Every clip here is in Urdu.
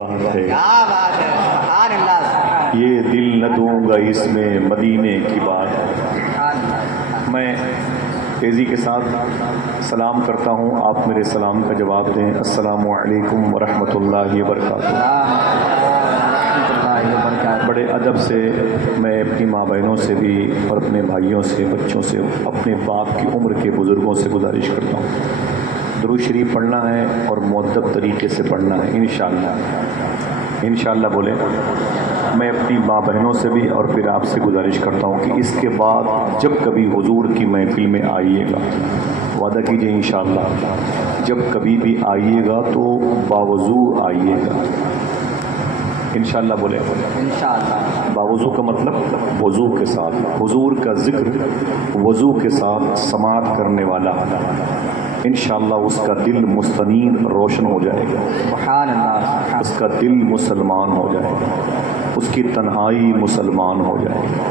ہے کیا بات ہے، سبحان اللہ سبحان یہ دل نہ دوں گا اس میں مدینے کی بات ہے۔ اللہ۔ میں تیزی کے ساتھ سلام کرتا ہوں، آپ میرے سلام کا جواب دیں۔ السلام علیکم ورحمۃ اللہ وبرکاتہ۔ بڑے ادب سے میں اپنی ماں بہنوں سے بھی اور اپنے بھائیوں سے، بچوں سے، اپنے باپ کی عمر کے بزرگوں سے گزارش کرتا ہوں، درود شریف پڑھنا ہے اور مؤدب طریقے سے پڑھنا ہے انشاءاللہ۔ انشاءاللہ بولے۔ میں اپنی ماں بہنوں سے بھی اور پھر آپ سے گزارش کرتا ہوں کہ اس کے بعد جب کبھی حضور کی محفل میں آئیے گا، وعدہ کیجئے انشاءاللہ، جب کبھی بھی آئیے گا تو باوضو آئیے گا انشاءاللہ بولے۔ انشاءاللہ۔ باوضو کا مطلب وضو کے ساتھ، حضور کا ذکر وضو کے ساتھ سماعت کرنے والا، انشاءاللہ اس کا دل مستنیر روشن ہو جائے گا، سبحان اللہ۔ اس کا دل مسلمان ہو جائے گا، اس کی تنہائی مسلمان ہو جائے گا،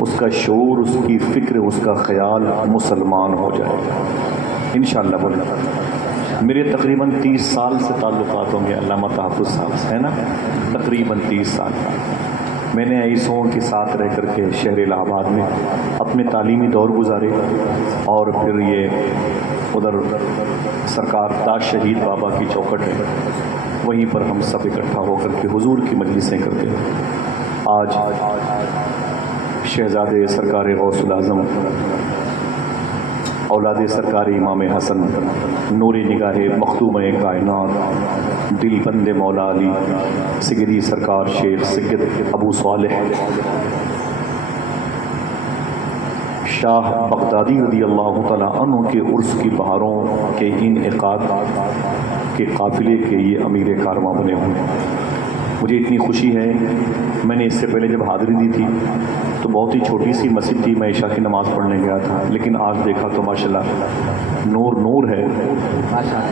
اس کا شعور، اس کی فکر، اس کا خیال مسلمان ہو جائے گا انشاءاللہ بولے۔ میرے تقریباً 30 سال سے تعلقات ہوں گے علامہ تحفظ صاحب سے، ہے نا، تقریباً 30 سال۔ میں نے ایسوں کے ساتھ رہ کر کے شہر الہ آباد میں اپنے تعلیمی دور گزارے، اور پھر یہ ادھر سرکار تاج شہید بابا کی چوکٹ ہے، وہیں پر ہم سب اکٹھا ہو کر کے حضور کی مجلسیں کرتے ہیں۔ آج شہزادے سرکار غوث العظم، اولاد سرکار امام حسن، نور نگاہ مختومہ کائنات، دل بند مولا علی، سگری سرکار شیخ سید ابو صالح شاہ بغدادی رضی اللہ تعالیٰ عنہ کے عرس کی بہاروں کے انعقاد کے قافلے کے یہ امیر کارواں بنے ہوئے ہیں۔ مجھے اتنی خوشی ہے، میں نے اس سے پہلے جب حاضری دی تھی تو بہت ہی چھوٹی سی مسجد تھی، میں عشاء کی نماز پڑھنے گیا تھا، لیکن آج دیکھا تو ماشاءاللہ نور نور ہے،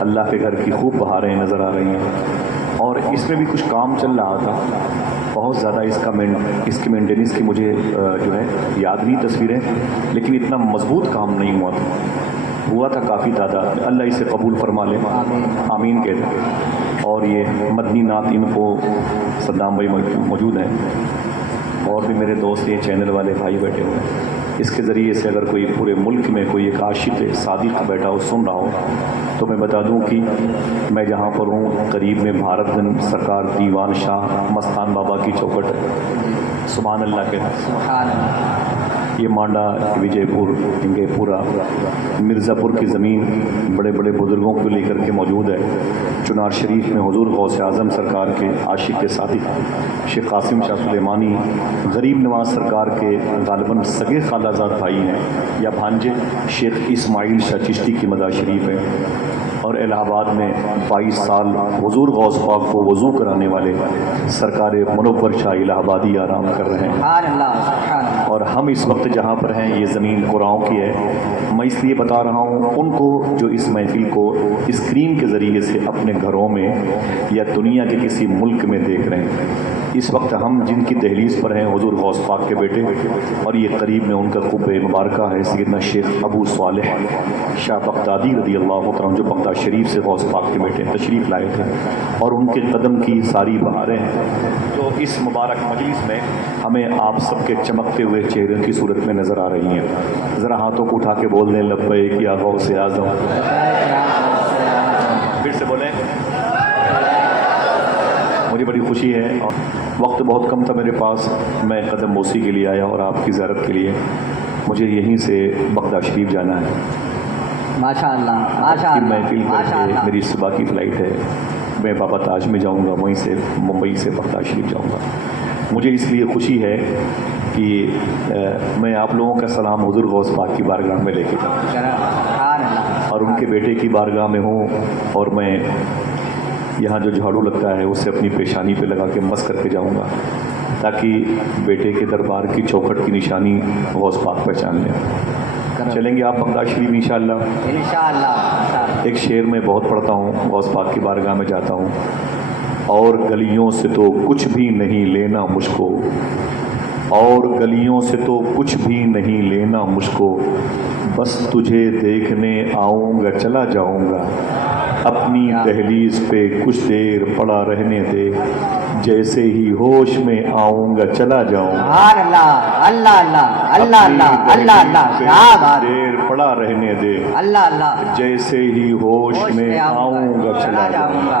اللہ کے گھر کی خوب بہاریں نظر آ رہی ہیں، اور اس میں بھی کچھ کام چل رہا تھا بہت زیادہ، اس کی مینٹیننس کی مجھے جو ہے یاد نہیں تصویریں، لیکن اتنا مضبوط کام نہیں ہوا تھا کافی تعداد، اللہ اسے قبول فرما لے، آمین کہتے ہیں۔ اور یہ مدنی نعت ان کو صدام بھائی موجود ہیں، اور بھی میرے دوست یہ چینل والے بھائی بیٹھے ہوئے ہیں، اس کے ذریعے سے اگر کوئی پورے ملک میں کوئی ایک عاشق صادق بیٹھا ہو سن رہا ہو تو میں بتا دوں کہ میں جہاں پر ہوں قریب میں بھارت گنج سرکار دیوان شاہ مستان بابا کی چوکٹ ہے، سبحان اللہ کے، سبحان اللہ۔ یہ مانڈا، وجے پور، انگے پورا، مرزا پور کی زمین بڑے بڑے بزرگوں کو لے کر کے موجود ہے۔ چنار شریف میں حضور غوث اعظم سرکار کے عاشق کے صادق شیخ قاسم شاہ سلیمانی غریب نواز سرکار کے غالباً سگے خالہ زاد بھائی ہیں یا بھانجے، شیخ اسماعیل شاہ چشتی کی مزار شریف ہے، اور الہ آباد میں 22 سال حضور غوث پاک کو وضو کرانے والے سرکار منور شاہ الہ آبادی آرام کر رہے ہیں۔ سبحان اللہ سبحان اللہ۔ اور ہم اس وقت جہاں پر ہیں یہ زمین قراؤں کی ہے، میں اس لیے بتا رہا ہوں ان کو جو اس محفل کو اسکرین کے ذریعے سے اپنے گھروں میں یا دنیا کے کسی ملک میں دیکھ رہے ہیں، اس وقت ہم جن کی دہلیز پر ہیں حضور غوث پاک کے بیٹے، اور یہ قریب میں ان کا قبہ مبارکہ ہے سیدنا شیخ ابو صالح شاہ بغدادی رضی اللہ عنہ جو بغداد شریف سے غوث پاک کے بیٹے تشریف لائے تھے، اور ان کے قدم کی ساری بہاریں ہیں جو اس مبارک مجلس میں ہمیں آپ سب کے چمکتے ہوئے چہروں کی صورت میں نظر آ رہی ہیں۔ ذرا ہاتھوں کو اٹھا کے بول دیں لبیک یا غوث اعظم، پھر سے بولیں۔ مجھے بڑی خوشی ہے، اور وقت بہت کم تھا میرے پاس، میں قدم بوسی کے لیے آیا اور آپ کی زیارت کے لیے، مجھے یہیں سے بغداد شریف جانا ہے، ماشاء اللہ ماشاء اللہ محفل کر ماشاء کے اللہ۔ میری صبح کی فلائٹ ہے، میں بابا تاج میں جاؤں گا، وہیں سے ممبئی سے بغداد شریف جاؤں گا۔ مجھے اس لیے خوشی ہے کہ میں آپ لوگوں کا سلام حضور غوث پاک کی بارگاہ میں لے کے جاؤں، سبحان اللہ۔ اور ان کے بیٹے کی بارگاہ میں ہوں، اور میں یہاں جو جھاڑو لگتا ہے اسے اپنی پیشانی پہ لگا کے مس کر کے جاؤں گا، تاکہ بیٹے کے دربار کی چوکھٹ کی نشانی غوث پاک پہچان لیں۔ چلیں گے آپ بغداد شریف انشاءاللہ؟ انشاءاللہ۔ ایک شعر میں بہت پڑھتا ہوں، غوث پاک کی بارگاہ میں جاتا ہوں، اور گلیوں سے تو کچھ بھی نہیں لینا مجھ کو، اور گلیوں سے تو کچھ بھی نہیں لینا مجھ کو، بس تجھے دیکھنے آؤں گا چلا جاؤں گا، اپنی دہلیز پہ کچھ دیر پڑا رہنے دے، جیسے ہی ہوش میں آؤں گا چلا جاؤں گا۔ سبحان اللہ، اللہ اللہ، اللہ اللہ، اللہ اللہ، کیا کچھ بات، دیر پڑا رہنے دے، اللہ اللہ، جیسے ہی ہوش میں آؤں گا چلا جاؤں گا۔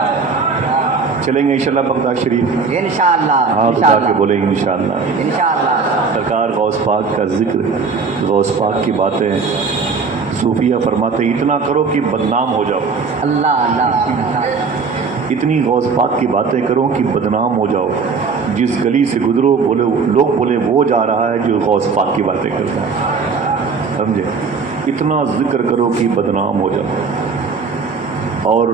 چلیں گے انشاءاللہ بغداد شریف؟ انشاءاللہ، ہاتھ اٹھا کے بولیں گے انشاءاللہ۔ انشاءاللہ، سرکار غوث پاک کا ذکر، غوث پاک کی باتیں صوفیہ فرماتے ہیں اتنا کرو کہ بدنام ہو جاؤ، اللہ اللہ، اتنی غوث پاک کی باتیں کرو کہ بدنام ہو جاؤ۔ جس گلی سے گزرو بولے لوگ بولے وہ جا رہا ہے جو غوث پاک کی باتیں کرتا ہے، سمجھے؟ اتنا ذکر کرو کہ بدنام ہو جاؤ۔ اور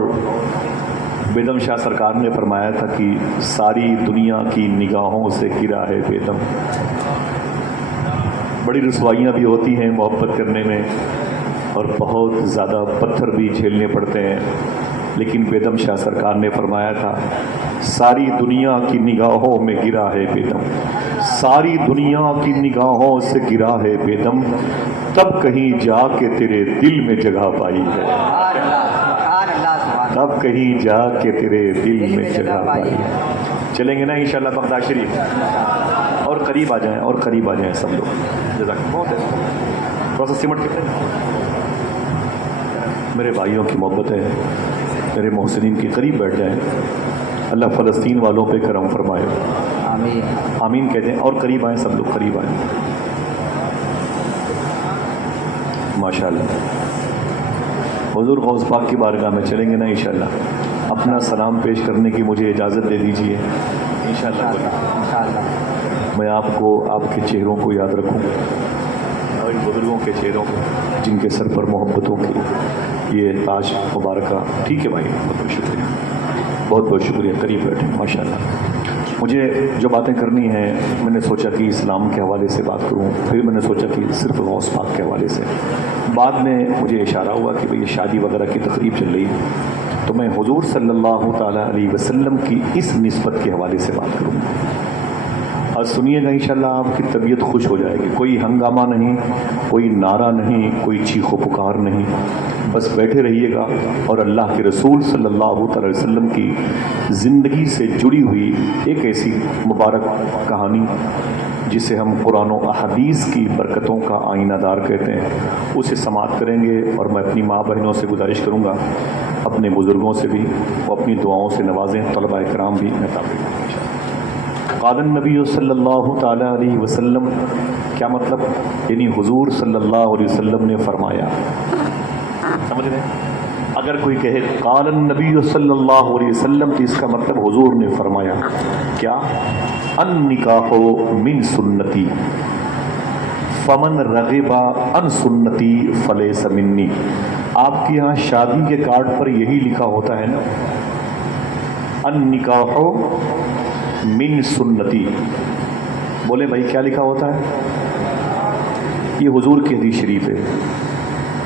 بیدم شاہ سرکار نے فرمایا تھا کہ ساری دنیا کی نگاہوں سے گرا ہے بیدم۔ بڑی رسوائیاں بھی ہوتی ہیں محبت کرنے میں، اور بہت زیادہ پتھر بھی جھیلنے پڑتے ہیں، لیکن بیدم شاہ سرکار نے فرمایا تھا ساری دنیا کی نگاہوں میں گرا ہے بیدم، ساری دنیا کی نگاہوں سے گرا ہے بیدم، تب کہیں جا کے تیرے دل میں جگہ پائی ہے، تب کہیں جا کے تیرے دل میں جگہ پائی ہے۔ چلیں گے نا انشاءاللہ بغداد شریف؟ اور قریب آ جائیں، اور قریب آ جائیں سب لوگ، جزاک اللہ، بہت ہے، تھوڑا سا سمٹ کے میرے بھائیوں کی محبت ہے، میرے محسنین کے قریب بیٹھ جائیں۔ اللہ فلسطین والوں پہ کرم فرمائے، آمین، آمین کہتے ہیں، اور قریب آئیں سب لوگ، قریب آئیں، ماشاءاللہ۔ حضور غوث پاک کی بارگاہ میں چلیں گے نا انشاءاللہ؟ اپنا سلام پیش کرنے کی مجھے اجازت دے دیجیے انشاءاللہ۔ انشاءاللہ، میں آپ کو، آپ کے چہروں کو یاد رکھوں، اور ان بزرگوں کے چہروں کو جن کے سر پر محبتوں کی یہ تاج مبارکہ۔ ٹھیک ہے بھائی، بہت بہت شکریہ، بہت بہت شکریہ، قریب بیٹھے، ماشاءاللہ۔ مجھے جو باتیں کرنی ہیں میں نے سوچا کہ اسلام کے حوالے سے بات کروں، پھر میں نے سوچا کہ صرف غوث پاک کے حوالے سے، بعد میں مجھے اشارہ ہوا کہ بھئی شادی وغیرہ کی تقریب چل رہی ہے، تو میں حضور صلی اللہ تعالیٰ علیہ وسلم کی اس نسبت کے حوالے سے بات کروں گا، اور سنیے گا انشاءاللہ آپ کی طبیعت خوش ہو جائے گی۔ کوئی ہنگامہ نہیں، کوئی نعرہ نہیں، کوئی چیخ و پکار نہیں، بس بیٹھے رہیے گا اور اللہ کے رسول صلی اللہ تعالی وسلم کی زندگی سے جڑی ہوئی ایک ایسی مبارک کہانی جسے ہم قرآن و احادیث کی برکتوں کا آئینہ دار کہتے ہیں، اسے سماعت کریں گے۔ اور میں اپنی ماں بہنوں سے گزارش کروں گا، اپنے بزرگوں سے بھی وہ اپنی دعاؤں سے نوازیں، طلباء کرام بھی محتاط۔ قال النبی صلی اللہ تعالیٰ علیہ وسلم، کیا مطلب؟ یعنی حضور صلی اللہ علیہ وسلم نے فرمایا، سمجھ رہے ہیں؟ اگر کوئی کہے قال النبی صلی اللہ علیہ وسلم تو اس کا مطلب حضور نے فرمایا کیا؟ النکاح من سنتی فمن رغب عن سنتی فلیس منی۔ آپ کے یہاں شادی کے کارڈ پر یہی لکھا ہوتا ہے نا، النکاح من سنتی۔ بولے بھائی کیا لکھا ہوتا ہے؟ یہ حضور کی حدیث شریف ہے،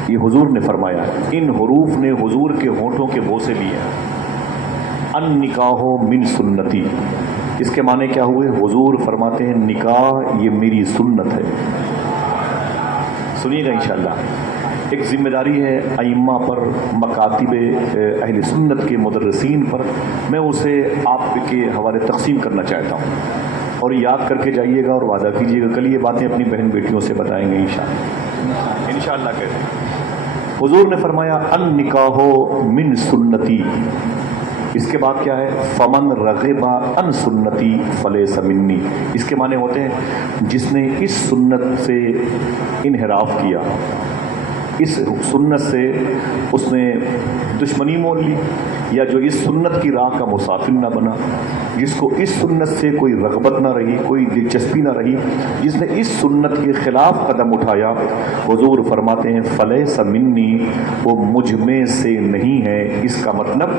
یہ حضور نے فرمایا ہے، ان حروف نے حضور کے ہونٹوں کے بوسے لیے ہیں، النکاح من سنتی۔ اس کے معنی کیا ہوئے؟ حضور فرماتے ہیں نکاح یہ میری سنت ہے۔ سنیے گا انشاءاللہ، ایک ذمہ داری ہے ائمہ پر، مکاتب اہل سنت کے مدرسین پر، میں اسے آپ کے حوالے تقسیم کرنا چاہتا ہوں، اور یاد کر کے جائیے گا اور وعدہ کیجیے گا کل یہ باتیں اپنی بہن بیٹیوں سے بتائیں گے انشاءاللہ، انشاءاللہ کہتے ہیں۔ حضور نے فرمایا النکاح من سنتی، اس کے بعد کیا ہے؟ فمن رغب عن سنتی فلیس منی۔ اس کے معنی ہوتے ہیں جس نے اس سنت سے انحراف کیا، اس سنت سے اس نے دشمنی مول لی، یا جو اس سنت کی راہ کا مسافر نہ بنا، جس کو اس سنت سے کوئی رغبت نہ رہی، کوئی دلچسپی نہ رہی، جس نے اس سنت کے خلاف قدم اٹھایا، حضور فرماتے ہیں فلیس منی، وہ مجھ میں سے نہیں ہے۔ اس کا مطلب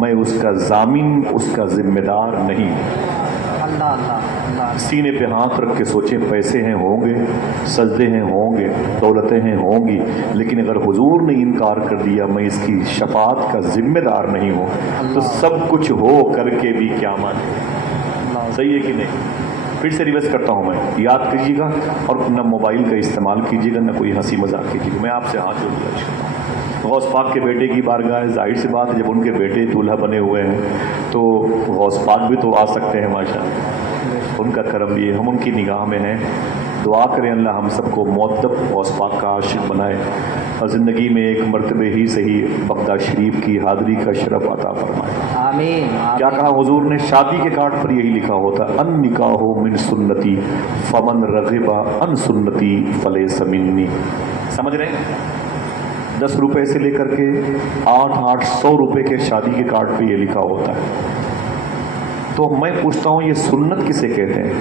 میں اس کا ضامن، اس کا ذمہ دار نہیں۔ اللہ اللہ اللہ، سینے پہ ہاتھ رکھ کے سوچیں، پیسے ہیں ہوں گے، سجدے ہیں ہوں گے، دولتیں ہیں ہوں گی، لیکن اگر حضور نے انکار کر دیا میں اس کی شفاعت کا ذمہ دار نہیں ہوں، تو سب کچھ ہو کر کے بھی کیا مانے؟ صحیح ہے کہ نہیں؟ پھر سے ریوائز کرتا ہوں، میں یاد کیجیے گا، اور نہ موبائل کا استعمال کیجیے گا، نہ کوئی ہنسی مذاق کیجیے گا، میں آپ سے ہاتھ جوڑ کے گزارش کرتا ہوں۔ غوث پاک کے بیٹے کی بارگاہ ہے، ظاہر سی بات ہے جب ان کے بیٹے دولہا بنے ہوئے ہیں تو غوث پاک بھی تو آ سکتے ہیں ماشاءاللہ، ان کا کرم بھی ہے، ہم ان کی نگاہ میں ہیں۔ دعا کریں اللہ ہم سب کو مؤدب غوث پاک کا عاشق بنائے اور زندگی میں ایک مرتبہ ہی صحیح بغداد شریف کی حاضری کا شرف عطا فرمائے۔ آمین۔ کیا کہا حضور نے؟ شادی کے کارڈ پر یہی لکھا ہوتا ان نکاح من سنتی فمن رغب ان سنتی فلیس منی۔ سمجھ رہے ہیں؟ 10 روپے سے لے کر کے 800 روپے کے شادی کے کارڈ پہ یہ لکھا ہوتا ہے۔ تو میں پوچھتا ہوں یہ سنت کسے کہتے ہیں؟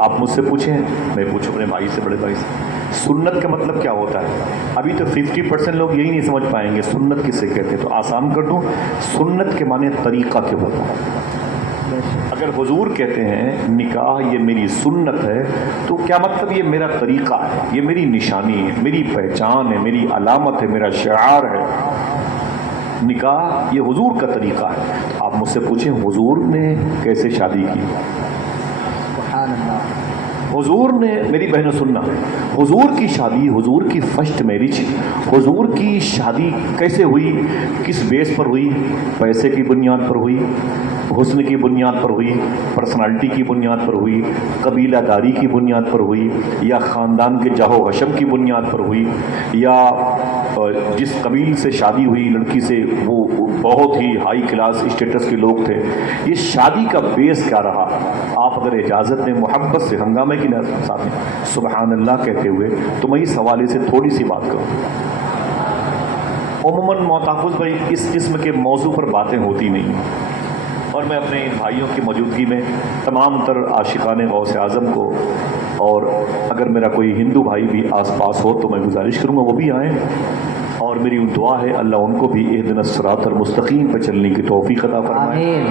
آپ مجھ سے پوچھیں، میں پوچھوں اپنے بھائی سے، بڑے بھائی سے، سنت کا مطلب کیا ہوتا ہے؟ ابھی تو 50% لوگ یہی نہیں سمجھ پائیں گے سنت کسے کہتے ہیں۔ تو آسان کر دوں، سنت کے معنی طریقہ کے ہوتا ہے۔ اگر حضور کہتے ہیں نکاح یہ میری سنت ہے تو کیا مطلب؟ یہ میرا طریقہ ہے، یہ میری نشانی ہے، میری پہچان ہے، میری علامت ہے، میرا شعار ہے۔ نکاح یہ حضور کا طریقہ ہے۔ آپ مجھ سے پوچھیں حضور نے کیسے شادی کی؟ سبحان اللہ۔ حضور نے، میری بہنوں سننا، حضور کی شادی، حضور کی فرسٹ میرج، حضور کی شادی کیسے ہوئی؟ کس بیس پر ہوئی؟ پیسے کی بنیاد پر ہوئی، حسن کی بنیاد پر ہوئی، پرسنالٹی کی بنیاد پر ہوئی، قبیلہ داری کی بنیاد پر ہوئی، یا خاندان کے جاہ و حشم کی بنیاد پر ہوئی، یا جس قبیل سے شادی ہوئی لڑکی سے وہ بہت ہی ہائی کلاس اسٹیٹس کے لوگ تھے؟ یہ شادی کا بیس کیا رہا؟ آپ اگر اجازت دیں محبت سے، ہنگامے کی ساتھ میں سبحان اللہ کہتے ہوئے، تو میں اس حوالے سے تھوڑی سی بات کروں۔ عموماً محتفظ بھائی اس قسم کے موضوع پر باتیں ہوتی نہیں، اور میں اپنے بھائیوں کی موجودگی میں تمام تر عاشقان غوث اعظم کو، اور اگر میرا کوئی ہندو بھائی بھی آس پاس ہو تو میں گزارش کروں گا وہ بھی آئیں، اور میری دعا ہے اللہ ان کو بھی اہدنا الصراط المستقیم پہ چلنے کی توفیق عطا فرمائے۔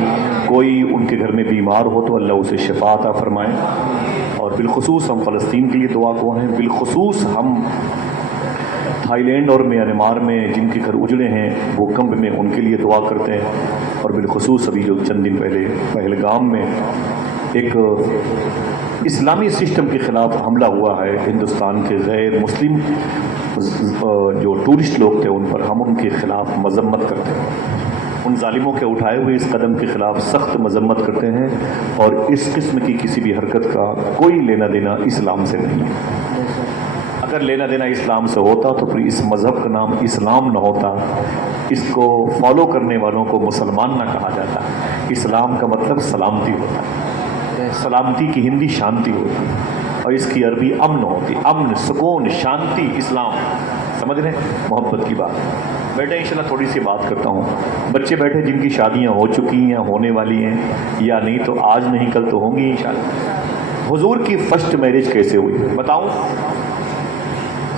کوئی ان کے گھر میں بیمار ہو تو اللہ اسے شفا عطا فرمائے، اور بالخصوص ہم فلسطین کے لیے دعا کو ہیں، بالخصوص ہم تھائی لینڈ اور میانمار میں جن کے گھر اجڑے ہیں بھوکمپ میں، ان کے لیے دعا کرتے ہیں، اور بالخصوص ابھی جو چند دن پہلے پہلگام میں ایک اسلامی سسٹم کے خلاف حملہ ہوا ہے، ہندوستان کے غیر مسلم جو ٹورسٹ لوگ تھے ان پر، ہم ان کے خلاف مذمت کرتے ہیں، ان ظالموں کے اٹھائے ہوئے اس قدم کے خلاف سخت مذمت کرتے ہیں، اور اس قسم کی کسی بھی حرکت کا کوئی لینا دینا اسلام سے نہیں ہے۔ اگر لینا دینا اسلام سے ہوتا تو پھر اس مذہب کا نام اسلام نہ ہوتا، اس کو فالو کرنے والوں کو مسلمان نہ کہا جاتا۔ اسلام کا مطلب سلامتی ہوتا ہے، سلامتی کی ہندی شانتی ہوتی ہے، اور اس کی عربی امن ہوتی، امن، سکون، شانتی، اسلام، سمجھ رہے ہیں؟ محبت کی بات۔ بیٹے انشاءاللہ تھوڑی سی بات کرتا ہوں، بچے بیٹھے جن کی شادیاں ہو چکی ہیں، ہونے والی ہیں، یا نہیں تو آج نہیں کل تو ہوں گی انشاءاللہ۔ حضور کی فرسٹ میرج کیسے ہوئی بتاؤں؟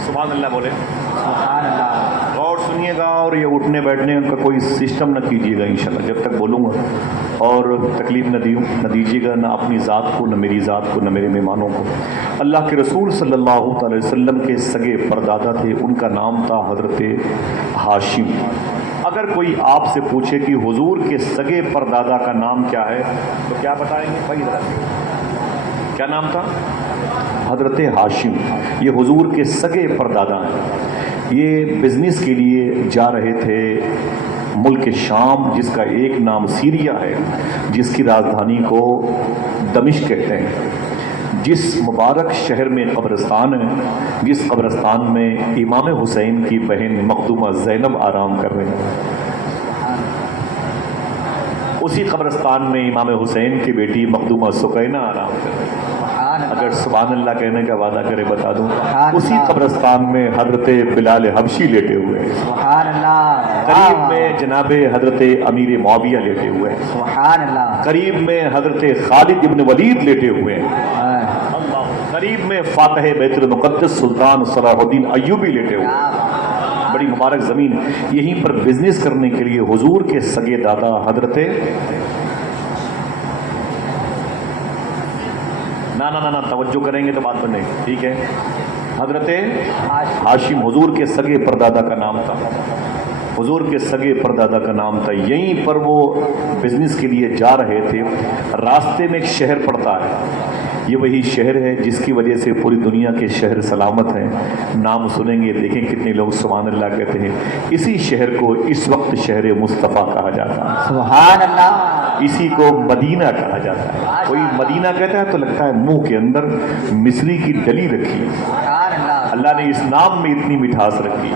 سبحان اللہ بولے، سبحان اللہ۔ غور سنیے گا، اور یہ اٹھنے بیٹھنے کا کوئی سسٹم نہ کیجیے گا انشاءاللہ جب تک بولوں گا، اور تکلیف نہ دیجیے گا، نہ اپنی ذات کو، نہ میری ذات کو، نہ میرے مہمانوں کو۔ اللہ کے رسول صلی اللہ تعالی وسلم کے سگے پردادا تھے، ان کا نام تھا حضرت ہاشم۔ اگر کوئی آپ سے پوچھے کہ حضور کے سگے پردادا کا نام کیا ہے تو کیا بتائیں گے بھائی؟ کیا نام تھا؟ حضرت ہاشم۔ یہ حضور کے سگے پردادا ہیں۔ یہ بزنس کے لیے جا رہے تھے ملک شام، جس کا ایک نام سیریا ہے، جس کی راجدھانی کو دمشق کہتے ہیں، جس مبارک شہر میں قبرستان ہے، جس قبرستان میں امام حسین کی بہن مخدومہ زینب آرام کر رہے ہیں، اسی قبرستان میں امام حسین کی بیٹی مخدومہ سکینہ آرام کر رہے ہیں۔ اگر سبحان اللہ کہنے کا وعدہ کرے بتا دوں، اسی قبرستان میں حضرت بلال حبشی لیٹے ہوئے ہیں، سبحان اللہ۔ قریب میں جناب حضرت امیر معاویہ لیٹے ہوئے ہیں، سبحان اللہ۔ قریب میں حضرت خالد ابن ولید لیٹے ہوئے ہیں، قریب میں فاتح بیت المقدس سلطان صلاح الدین ایوبی لیٹے ہوئے ہیں۔ بڑی مبارک زمین، یہیں پر بزنس کرنے کے لیے حضور کے سگے دادا حضرت نہ توجہ کریں گے تو بات بنے گی، ٹھیک ہے؟ حضرت ہاشم حضور کے سگے پردادا کا نام تھا، حضور کے سگے پردادا کا نام تھا۔ یہیں پر وہ بزنس کے لیے جا رہے تھے، راستے میں ایک شہر پڑتا ہے، یہ وہی شہر ہے جس کی وجہ سے پوری دنیا کے شہر سلامت ہیں. نام سنیں گے دیکھیں کتنے لوگ سبحان اللہ کہتے ہیں. اسی شہر کو اس وقت شہر مصطفیٰ کہا جاتا ہے. سبحان اللہ. اسی کو مدینہ کہا جاتا ہے. کوئی مدینہ کہتا ہے تو لگتا ہے منہ کے اندر مصری کی ڈلی رکھی. سبحان اللہ. اللہ نے اس نام میں اتنی مٹھاس رکھی.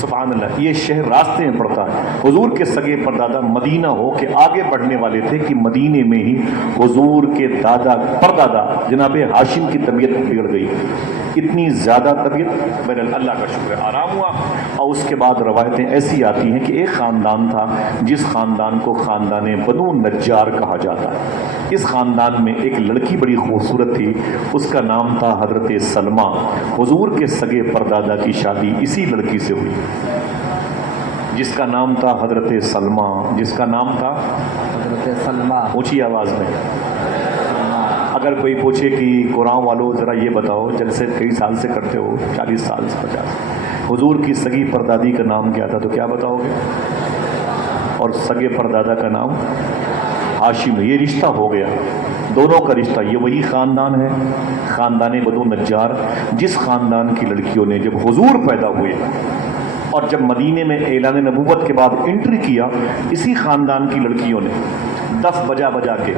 سبحان اللہ. یہ شہر راستے میں پڑتا ہے. حضور کے سگے پردادا مدینہ ہو کے آگے بڑھنے والے تھے کہ مدینے میں ہی حضور کے دادا پردادا جناب ہاشم کی طبیعت بگڑ گئی. اتنی زیادہ طبیعت بہرحال اللہ کا شکر ہے آرام ہوا. اور اس کے بعد روایتیں ایسی آتی ہیں کہ ایک خاندان تھا جس خاندان کو خاندان بنو نجار کہا جاتا ہے. اس خاندان میں ایک لڑکی بڑی خوبصورت تھی. اس کا نام تھا حضرت سلمہ. حضور کے سگے پردادا کی شادی اسی لڑکی سے ہوئی جس کا نام تھا حضرت سلمہ. جس کا نام تھا حضرت سلمہ. اونچی آواز میں. اگر کوئی پوچھے کہ قرآن والوں ذرا یہ بتاؤ جلسے کئی سال سے کرتے ہو 40 سال سے 50 حضور کی سگی پردادی کا نام کیا تھا تو کیا بتاؤ گے؟ اور سگے پردادا کا نام ہاشم. یہ رشتہ ہو گیا دونوں کا رشتہ. یہ وہی خاندان ہے خاندان بنو نجار جس خاندان کی لڑکیوں نے جب حضور پیدا ہوئے اور جب مدینے میں اعلان نبوت کے بعد انٹری کیا اسی خاندان کی لڑکیوں نے دف بجا بجا کے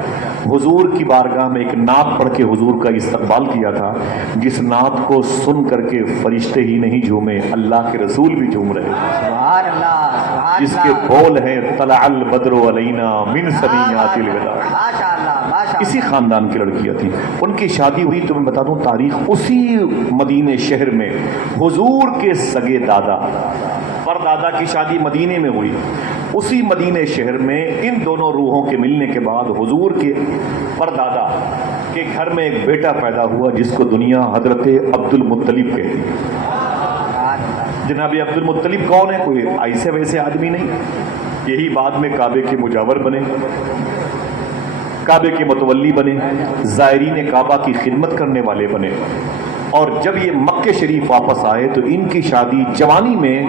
حضور کی بارگاہ میں ایک نعت پڑھ کے حضور کا استقبال کیا تھا. جس نعت کو سن کر کے فرشتے ہی نہیں جھومے اللہ کے رسول بھی جھوم رہے. سبحان اللہ. سبحان جس کے بول ہیں طلع البدر علینا من ثنیات الوداع. ماشاء اللہ. ماشاء اسی خاندان کی لڑکیاں تھیں. ان کی شادی ہوئی تو میں بتا دوں تاریخ اسی مدینے شہر میں حضور کے سگے دادا پردادا کی شادی مدینے میں ہوئی. اسی مدینے شہر میں ان دونوں روحوں کے ملنے کے بعد حضور کے پردادا کے گھر میں ایک بیٹا پیدا ہوا جس کو دنیا حضرت عبد المطلب کہتی. جناب عبد المطلب کون ہے؟ کوئی ایسے ویسے آدمی نہیں. یہی بعد میں کعبے کے مجاور بنے کعبے کے متولی بنے زائرین کعبہ کی خدمت کرنے والے بنے. اور جب یہ مکہ شریف واپس آئے تو ان کی شادی جوانی میں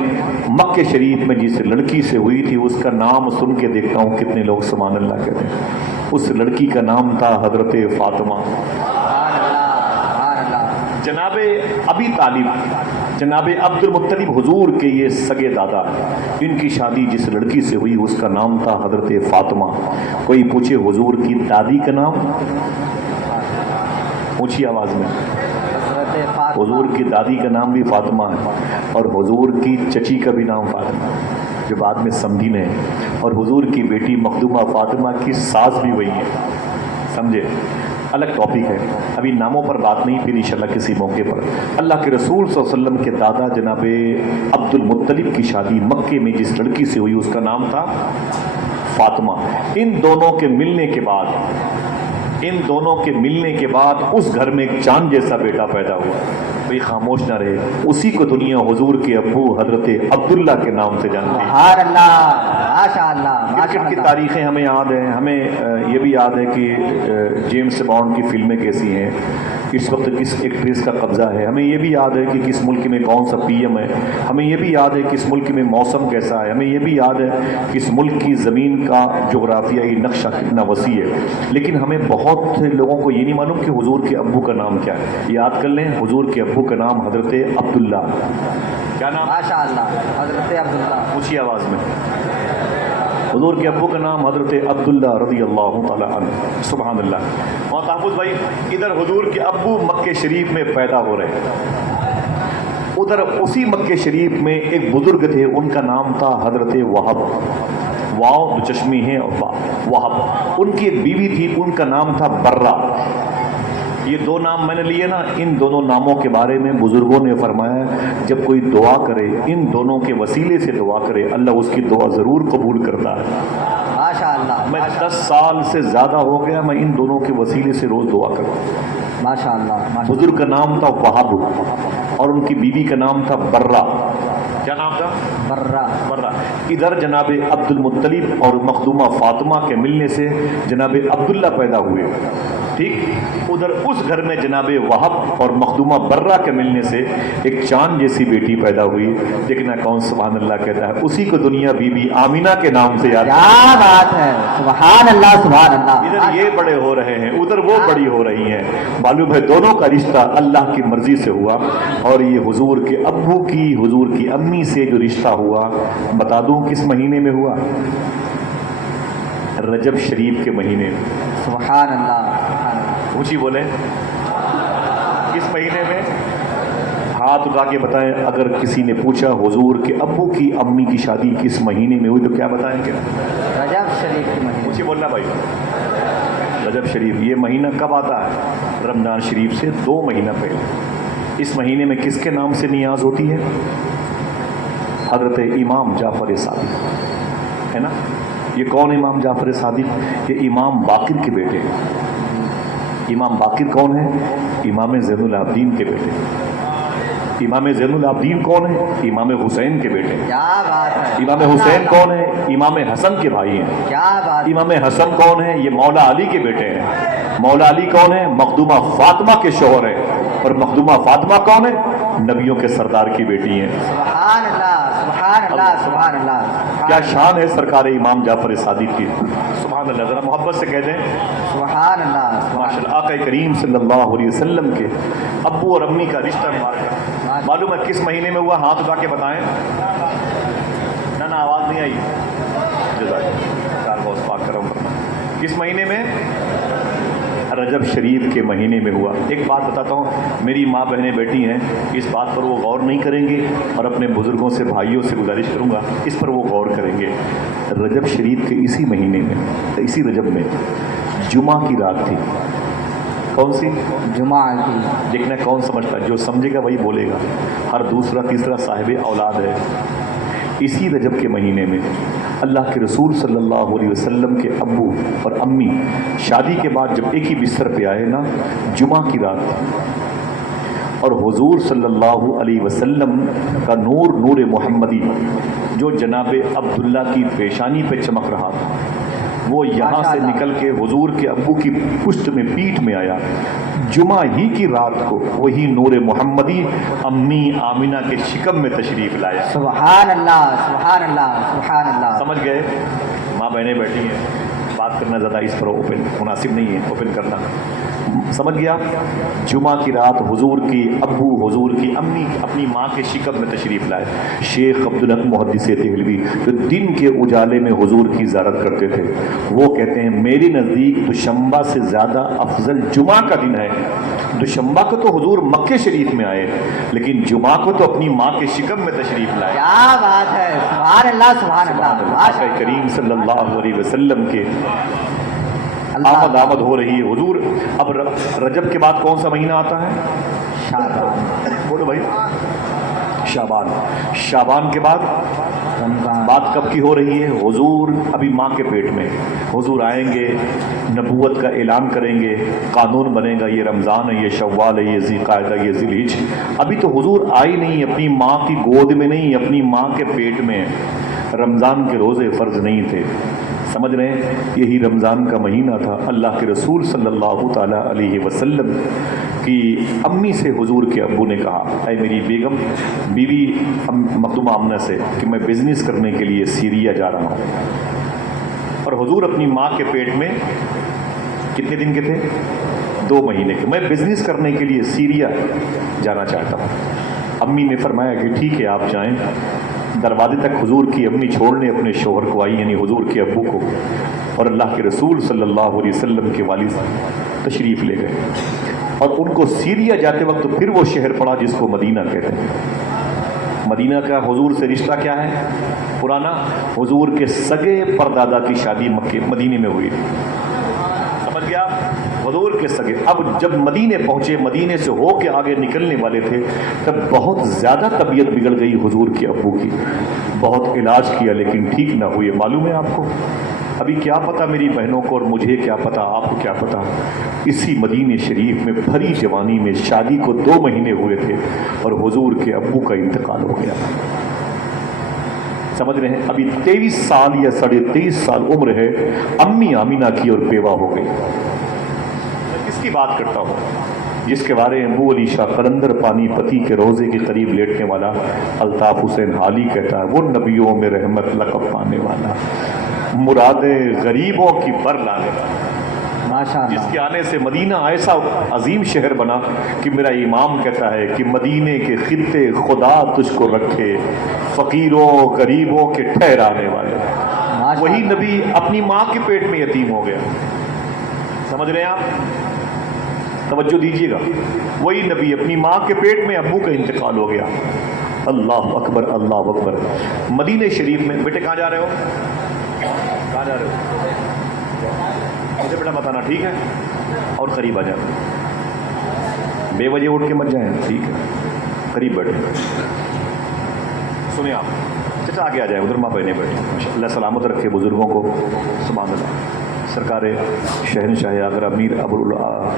مکہ شریف میں جس لڑکی سے ہوئی تھی اس کا نام سن کے دیکھتا ہوں کتنے لوگ سبحان اللہ کہتے ہیں. اس لڑکی کا نام تھا حضرت فاطمہ. جناب ابی طالب جناب عبد المطلب حضور کے یہ سگے دادا ان کی شادی جس لڑکی سے ہوئی اس کا نام تھا حضرت فاطمہ. کوئی پوچھے حضور کی دادی کا نام؟ اونچی آواز میں. حضور کی دادی کا نام بھی فاطمہ ہے اور حضور کی چچی کا بھی نام فاطمہ جو بعد میں سمدھین ہے. اور حضور کی بیٹی مخدومہ فاطمہ کی ساس بھی وہی ہے. سمجھے؟ الگ ٹاپک ہے. ابھی ناموں پر بات نہیں پھر انشاءاللہ کسی موقع پر. اللہ کے رسول صلی اللہ علیہ وسلم کے دادا جناب عبد المطلب کی شادی مکے میں جس لڑکی سے ہوئی اس کا نام تھا فاطمہ. ان دونوں کے ملنے کے بعد اس گھر میں ایک چاند جیسا بیٹا پیدا ہوا. کوئی خاموش نہ رہے. اسی کو دنیا حضور کے ابو حضرت عبداللہ کے نام سے جانتی ہے. سبحان اللہ. ماشاء اللہ. کرکٹ کی تاریخیں ہمیں یاد ہیں. ہمیں یہ بھی یاد ہے کہ جیمس بانڈ کی فلمیں کیسی ہیں اس وقت کس ایکٹریس کا قبضہ ہے. ہمیں یہ بھی یاد ہے کہ کس ملک میں کون سا پی ایم ہے. ہمیں یہ بھی یاد ہے کہ اس ملک میں موسم کیسا ہے. ہمیں یہ بھی یاد ہے کہ اس ملک کی زمین کا جغرافیائی نقشہ کتنا وسیع ہے. لیکن ہمیں بہت سے لوگوں کو یہ نہیں معلوم کہ حضور کے ابو کا نام کیا ہے. یاد کر لیں حضور کے ابو کا نام حضرت عبداللہ. کیا نام؟ ماشاء اللہ. حضرت عبداللہ. اونچی آواز میں. حضور کے ابو کا نام حضرت عبداللہ رضی اللہ تعالی عنہ. سبحان اللہ. اور تحفظ بھائی ادھر حضور کے ابو مکہ شریف میں پیدا ہو رہے ادھر اسی مکہ شریف میں ایک بزرگ تھے ان کا نام تھا حضرت وہب. واو دو چشمی ہیں وہب. ان کی ایک بیوی تھی ان کا نام تھا برہ. یہ دو نام میں نے لیے نا. ان دونوں ناموں کے بارے میں بزرگوں نے فرمایا جب کوئی دعا کرے ان دونوں کے وسیلے سے دعا کرے اللہ اس کی دعا ضرور قبول کرتا ہے. ماشاء اللہ. میں 10 سال سے زیادہ ہو گیا میں ان دونوں کے وسیلے سے روز دعا کرتا ہوں. ماشاء اللہ. بزرگ کا نام تھا وہب اور ان کی بیوی کا نام تھا برہ. کیا نام تھا؟ برہ. برہ. ادھر جناب عبد المطلب اور مخدومہ فاطمہ کے ملنے سے جناب عبداللہ پیدا ہوئے. ٹھیک. ادھر اس گھر میں جناب وہب اور مخدومہ برہ کے ملنے سے ایک چاند جیسی بیٹی پیدا ہوئی. دیکھنا کون سبحان اللہ کہتا ہے, اسی کو دنیا بی بی آمینہ کے نام سے یاد. کیا بات ہے, سبحان اللہ سبحان اللہ. ادھر یہ بڑے ہو رہے ہیں, ادھر وہ بڑی ہو رہی ہیں. معلوم ہے دونوں کا رشتہ اللہ کی مرضی سے ہوا. اور یہ حضور کے ابو کی حضور کی امی سے جو رشتہ ہوا, بتا دوں کس مہینے میں ہوا؟ رجب شریف کے مہینے میں. سبحان اللہ. اونچی بولیں, کس مہینے میں؟ ہاتھ اٹھا کے بتائیں. اگر کسی نے پوچھا حضور کے ابو کی امی کی شادی کس مہینے میں ہوئی تو کیا بتائیں گے؟ رجب شریف کے مہینے. اونچی بولنا بھائی. رجب شریف. یہ مہینہ کب آتا ہے؟ رمضان شریف سے 2 مہینہ پہلے. اس مہینے میں کس کے نام سے نیاز ہوتی ہے؟ حضرت امام جعفر صادق ہے نا. یہ کون امام جعفر صادق؟ یہ امام باقر کے بیٹے ہیں. امام باقر کون ہے؟ امام زین العابدین کے بیٹے. امام زین العابدین کون ہے؟ امام حسین کے بیٹے. کیا بات ہے. امام حسین کون ہے؟ امام حسن کے بھائی ہیں. کیا بات. امام حسن کون ہے؟ یہ مولا علی کے بیٹے ہیں. مولا علی کون ہے؟ مخدومہ فاطمہ کے شوہر ہیں. اور مخدومہ فاطمہ کون ہے؟ نبیوں کے سردار کی بیٹی ہیں. سبحان اللہ سبحان اللہ سبحان اللہ. کیا شان ہے سرکار امام جعفر صادق کی. سبحان اللہ. ذرا محبت سے کہہ دیں سبحان اللہ. ماشاء اللہ. آقا کریم صلی اللہ علیہ وسلم کے ابو اور امی کا رشتہ مبارک معلوم ہے کس مہینے میں ہوا؟ ہاتھ اٹھا کے بتائیں. نہ آواز نہیں آئی. جزاک اللہ پاک کرم. کس مہینے میں؟ رجب شریف کے مہینے میں ہوا. ایک بات بتاتا ہوں, میری ماں بہنیں بیٹی ہیں, اس بات پر وہ غور نہیں کریں گے, اور اپنے بزرگوں سے بھائیوں سے گزارش کروں گا اس پر وہ غور کریں گے. رجب شریف کے اسی مہینے میں, اسی رجب میں جمعہ کی رات تھی. کون سی؟ جمعہ کی. دیکھنا کون سمجھتا ہے, جو سمجھے گا وہی بولے گا. ہر دوسرا تیسرا صاحب اولاد ہے. اسی رجب کے مہینے میں اللہ کے رسول صلی اللہ علیہ وسلم کے ابو اور امی شادی کے بعد جب ایک ہی بستر پہ آئے نا, جمعہ کی رات, اور حضور صلی اللہ علیہ وسلم کا نور, نور محمدی جو جناب عبداللہ کی پیشانی پہ چمک رہا تھا, وہ یہاں سے نکل کے حضور کے ابو کی پشت میں, پیٹھ میں آیا. جمعہ ہی کی رات کو وہی نور محمدی امی آمینہ کے شکم میں تشریف لایا. سبحان اللہ سبحان اللہ سبحان اللہ. سمجھ گئے؟ ماں بہنیں بیٹھی ہیں, بات کرنا زیادہ اس پر اوپن مناسب نہیں ہے, اوپن کرنا. سمجھ گیا؟ جمعہ کی رات حضور کی ابو حضور کی امی اپنی ماں کے شکم میں تشریف لائے. شیخ عبدالحق محدث دہلوی جو دن کے اجالے میں حضور کی زیارت کرتے تھے, وہ کہتے ہیں میرے نزدیک دوشنبہ سے زیادہ افضل جمعہ کا دن ہے. دوشنبہ کو تو حضور مکہ شریف میں آئے, لیکن جمعہ کو تو اپنی ماں کے شکم میں تشریف لائے. کیا بات ہے. سبحان اللہ سبحان اللہ. آقا کریم صلی اللہ علیہ وسلم کے آمد ہو رہی ہے. حضور اب رجب کے بعد کون سا مہینہ آتا ہے؟ شعبان. بولو بھائی. شعبان. شعبان کے بعد رمضان. بات کب کی ہو رہی ہے؟ حضور ابھی ماں کے پیٹ میں, حضور آئیں گے, نبوت کا اعلان کریں گے, قانون بنے گا, یہ رمضان ہے, یہ شوال ہے, یہ ذی قعدہ, یہ ذی الحج. ابھی تو حضور آئی نہیں, اپنی ماں کی گود میں نہیں, اپنی ماں کے پیٹ میں. رمضان کے روزے فرض نہیں تھے. سمجھ رہے ہیں؟ یہی رمضان کا مہینہ تھا. اللہ کے رسول صلی اللہ تعالیٰ علیہ وسلم کی امی سے حضور کے ابو نے کہا, اے میری بیگم بیوی مخدومہ آمنہ سے, کہ میں بزنس کرنے کے لیے سیریا جا رہا ہوں. اور حضور اپنی ماں کے پیٹ میں کتنے دن کے تھے؟ 2 مہینے کے. میں بزنس کرنے کے لیے سیریا جانا چاہتا ہوں. امی نے فرمایا کہ ٹھیک ہے آپ جائیں. دروازے تک حضور کی امی چھوڑنے اپنے شوہر کو آئی, یعنی حضور کے ابو کو, اور اللہ کے رسول صلی اللہ علیہ وسلم کے والد تشریف لے گئے. اور ان کو سیریا جاتے وقت پھر وہ شہر پڑا جس کو مدینہ کہتے ہیں. مدینہ کا حضور سے رشتہ کیا ہے؟ پرانا. حضور کے سگے پردادا کی شادی مدینے میں ہوئی تھی. سمجھ گیا؟ حضور کے سگے. اب جب مدینے پہنچے, مدینے سے ہو کے آگے نکلنے والے تھے, تب بہت زیادہ طبیعت بگڑ گئی حضور کے ابو کی. بہت علاج کیا لیکن ٹھیک نہ ہوئے. معلوم ہے آپ کو؟ ابھی کیا پتہ میری بہنوں کو, اور مجھے کیا پتہ, آپ کو کیا پتہ, اسی مدینہ شریف میں بھری جوانی میں شادی کو 2 مہینے ہوئے تھے اور حضور کے ابو کا انتقال ہو گیا. سمجھ رہے ہیں؟ ابھی 23 سال یا 23.5 سال عمر ہے، امی آمینہ کی اور بیوہ ہو گئی۔ میں کس کی بات کرتا ہوں؟ جس کے بارے میں ابو علی شاہ قلندر پانی پتی کے روزے کے قریب لیٹنے والا الطاف حسین حالی کہتا ہے، وہ نبیوں میں رحمت لقب پانے والا، مرادیں غریبوں کی بر لانے والا، ماشاء جس اللہ، کے آنے سے مدینہ ایسا عظیم شہر بنا کہ میرا امام کہتا ہے کہ مدینے کے خطے خدا تجھ کو رکھے، فقیروں غریبوں کے ٹھہرانے والے۔ ماشاء وہی اللہ۔ نبی اپنی ماں کے پیٹ میں یتیم ہو گیا، سمجھ رہے ہیں آپ؟ توجہ دیجیے گا، وہی نبی اپنی ماں کے پیٹ میں ابو کا انتقال ہو گیا۔ اللہ اکبر، اللہ اکبر۔ مدینہ شریف میں، بیٹے کہاں جا رہے ہو؟ کہاں جا رہے ہو؟ مجھے بیٹا بتانا، ٹھیک ہے؟ اور قریب آ جانا، بے وجہ اٹھ کے مت جائیں، ٹھیک ہے؟ قریب بیٹھے، سنیں آپ، چچا آگے آ جائیں، ادھر ماں بہنیں بیٹھے۔ اللہ سلامت رکھے بزرگوں کو، سبحان اللہ۔ سرکار شہنشاہ آگرہ امیر ابو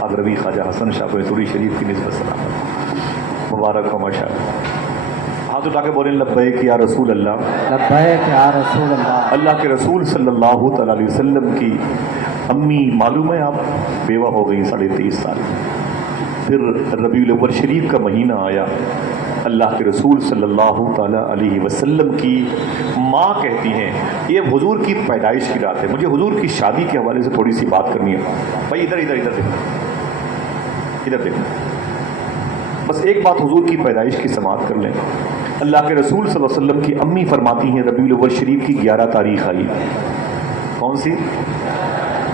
اگروی خواجہ حسن شاہ پوری شریف کی نسبت سلامت مبارک ہو، ماشاء اللہ۔ ہاتھ اٹھا کے بولیں لبیک یا رسول اللہ، لبیک یا رسول اللہ۔ اللہ کے رسول صلی اللہ تعالی علیہ وسلم کی امی معلوم ہے آپ بیوہ ہو گئی 23.5 سال۔ پھر ربیع الاول شریف کا مہینہ آیا، اللہ کے رسول صلی اللہ تعالی علیہ وسلم کی ماں کہتی ہیں، یہ حضور کی پیدائش کی رات ہے۔ مجھے حضور کی شادی کے حوالے سے تھوڑی سی بات کرنی ہے بھائی، ادھر ادھر ادھر دیکھنا، ادھر دیکھنا، بس ایک بات حضور کی پیدائش کی سماعت کر لیں۔ اللہ کے رسول صلی اللہ علیہ وسلم کی امی فرماتی ہیں ربیع الاول شریف کی 11 تاریخ آئی، کون سی؟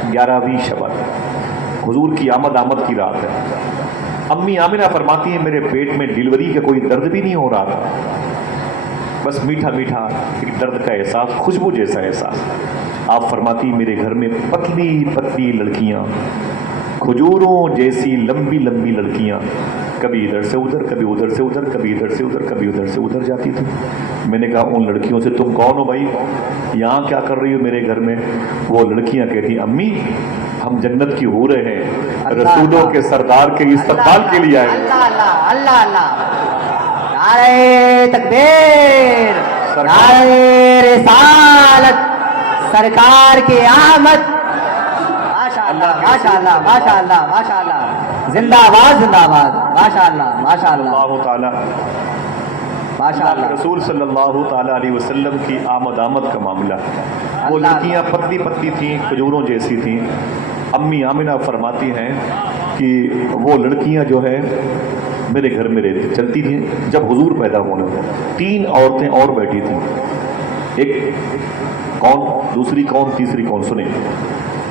11ویں شبت، حضور کی آمد کی رات ہے۔ امی آمنہ فرماتی ہیں میرے پیٹ میں ڈیلیوری کا کوئی درد بھی نہیں ہو رہا تھا، بس میٹھا میٹھا ایک درد کا احساس، خوشبو جیسا احساس۔ آپ فرماتی میرے گھر میں پتلی پتلی لڑکیاں، کھجوروں جیسی لمبی لمبی لڑکیاں، کبھی ادھر سے ادھر، کبھی ادھر سے ادھر، کبھی ادھر سے ادھر، کبھی ادھر سے ادھر جاتی تھی۔ میں نے کہا ان لڑکیوں سے تم کون ہو بھائی، یہاں کیا کر رہی ہو میرے گھر میں؟ وہ لڑکیاں کہتی امی ہم جنت کی حوریں ہیں، رسولوں کے سردار کے استقبال کے لیے آئے۔ اللہ اللہ اللہ اللہ، نعرہ تکبیر، نعرہ رسالت، سرکار کی آمد، ماشاء اللہ ماشاء اللہ ماشاء اللہ ماشاء اللہ، زندہ آباد زندہ آباد، ماشاء اللہ ماشاء اللہ اللہ تعالیٰ ماشاء اللہ کے اللہ۔ رسول صلی اللہ تعالیٰ علیہ وسلم کی آمد کا معاملہ، وہ لڑکیاں پتلی پتلی تھیں، کھجوروں جیسی تھیں۔ امی آمنہ فرماتی ہیں کہ وہ لڑکیاں جو ہے میرے گھر میں رہتی چلتی تھیں۔ جب حضور پیدا ہونے کو 3 عورتیں اور بیٹھی تھیں، ایک کون، دوسری کون، تیسری کون، سنیں۔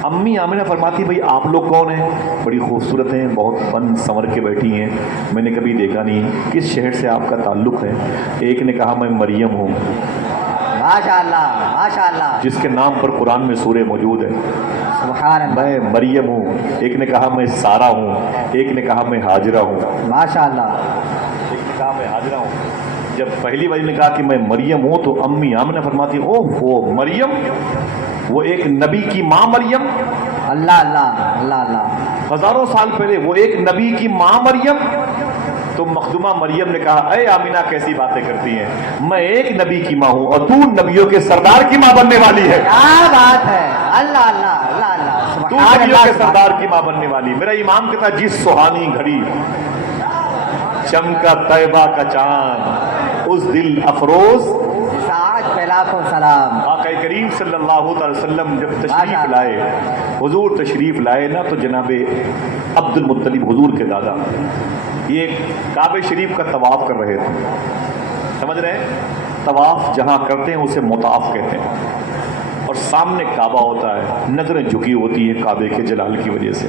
امی آمنہ فرماتی بھائی آپ لوگ کون ہیں؟ بڑی خوبصورت ہیں، بہت فن سنور کے بیٹھی ہیں، میں نے کبھی دیکھا نہیں، کس شہر سے آپ کا تعلق ہے؟ ایک نے کہا میں مریم ہوں، ماشاء اللہ ماشاء اللہ، جس کے نام پر قرآن میں سورہ موجود ہے، سبحان اللہ، میں مریم ہوں۔ ایک نے کہا میں سارہ ہوں، ایک نے کہا میں ہاجرہ ہوں، ماشاء اللہ، ایک نے کہا میں ہاجرہ ہوں۔ جب پہلی بار نے کہا کہ میں مریم ہوں تو امی آمنہ فرماتی اوہ وہ مریم، وہ ایک نبی کی ماں مریم، اللہ اللہ اللہ اللہ، ہزاروں سال پہلے وہ ایک نبی کی ماں مریم۔ تو مخدومہ مریم نے کہا اے آمینہ کیسی باتیں کرتی ہیں، میں ایک نبی کی ماں ہوں اور تو نبیوں کے سردار کی ماں بننے والی ہے، کیا بات ہے، اللہ اللہ اللہ اللہ، تو سبحان نبیوں کے اللہ، سردار کی ماں بننے والی۔ میرا امام کہتا ہے جس سہانی گھڑی چمکا طیبہ کا چاند، اس دل افروز آج پہ لاکھوں سلام، آقا کریم صلی اللہ علیہ وسلم جب تشریف لائے، حضور تشریف لائے نا، تو جناب عبد المطلب حضور کے دادا یہ کعبہ شریف کا طواف کر رہے تھے، سمجھ رہے ہیں؟ طواف جہاں کرتے ہیں اسے مطاف کہتے ہیں، اور سامنے کعبہ ہوتا ہے، نظریں جھکی ہوتی ہیں کعبے کے جلال کی وجہ سے۔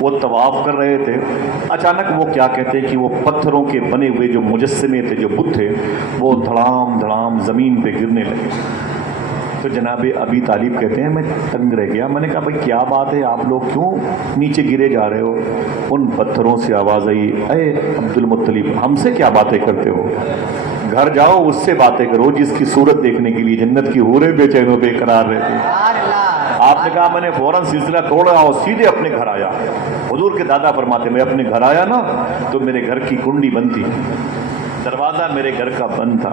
وہ طواف کر رہے تھے، اچانک وہ کیا کہتے ہیں کہ وہ پتھروں کے بنے ہوئے جو مجسمے تھے، جو بت تھے، وہ دھڑام دھڑام زمین پہ گرنے لگے۔ تو جناب ابی طالب کہتے ہیں میں تنگ رہ گیا، میں نے کہا بھائی کیا بات ہے، آپ لوگ کیوں نیچے گرے جا رہے ہو؟ ان پتھروں سے آواز آئی اے عبد المطلب ہم سے کیا باتیں کرتے ہو، گھر جاؤ اس سے باتیں کرو جس کی صورت دیکھنے کے لیے جنت کی حوریں بے چین و بے قرار رہتی ہیں۔ سبحان اللہ، آپ نے کہا میں نے فوراً سلسلہ توڑا اور سیدھے اپنے گھر آیا۔ حضور کے دادا فرماتے میں اپنے گھر آیا نا تو میرے گھر کی کنڈی بند تھی، دروازہ میرے گھر کا بند تھا،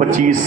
25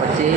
25।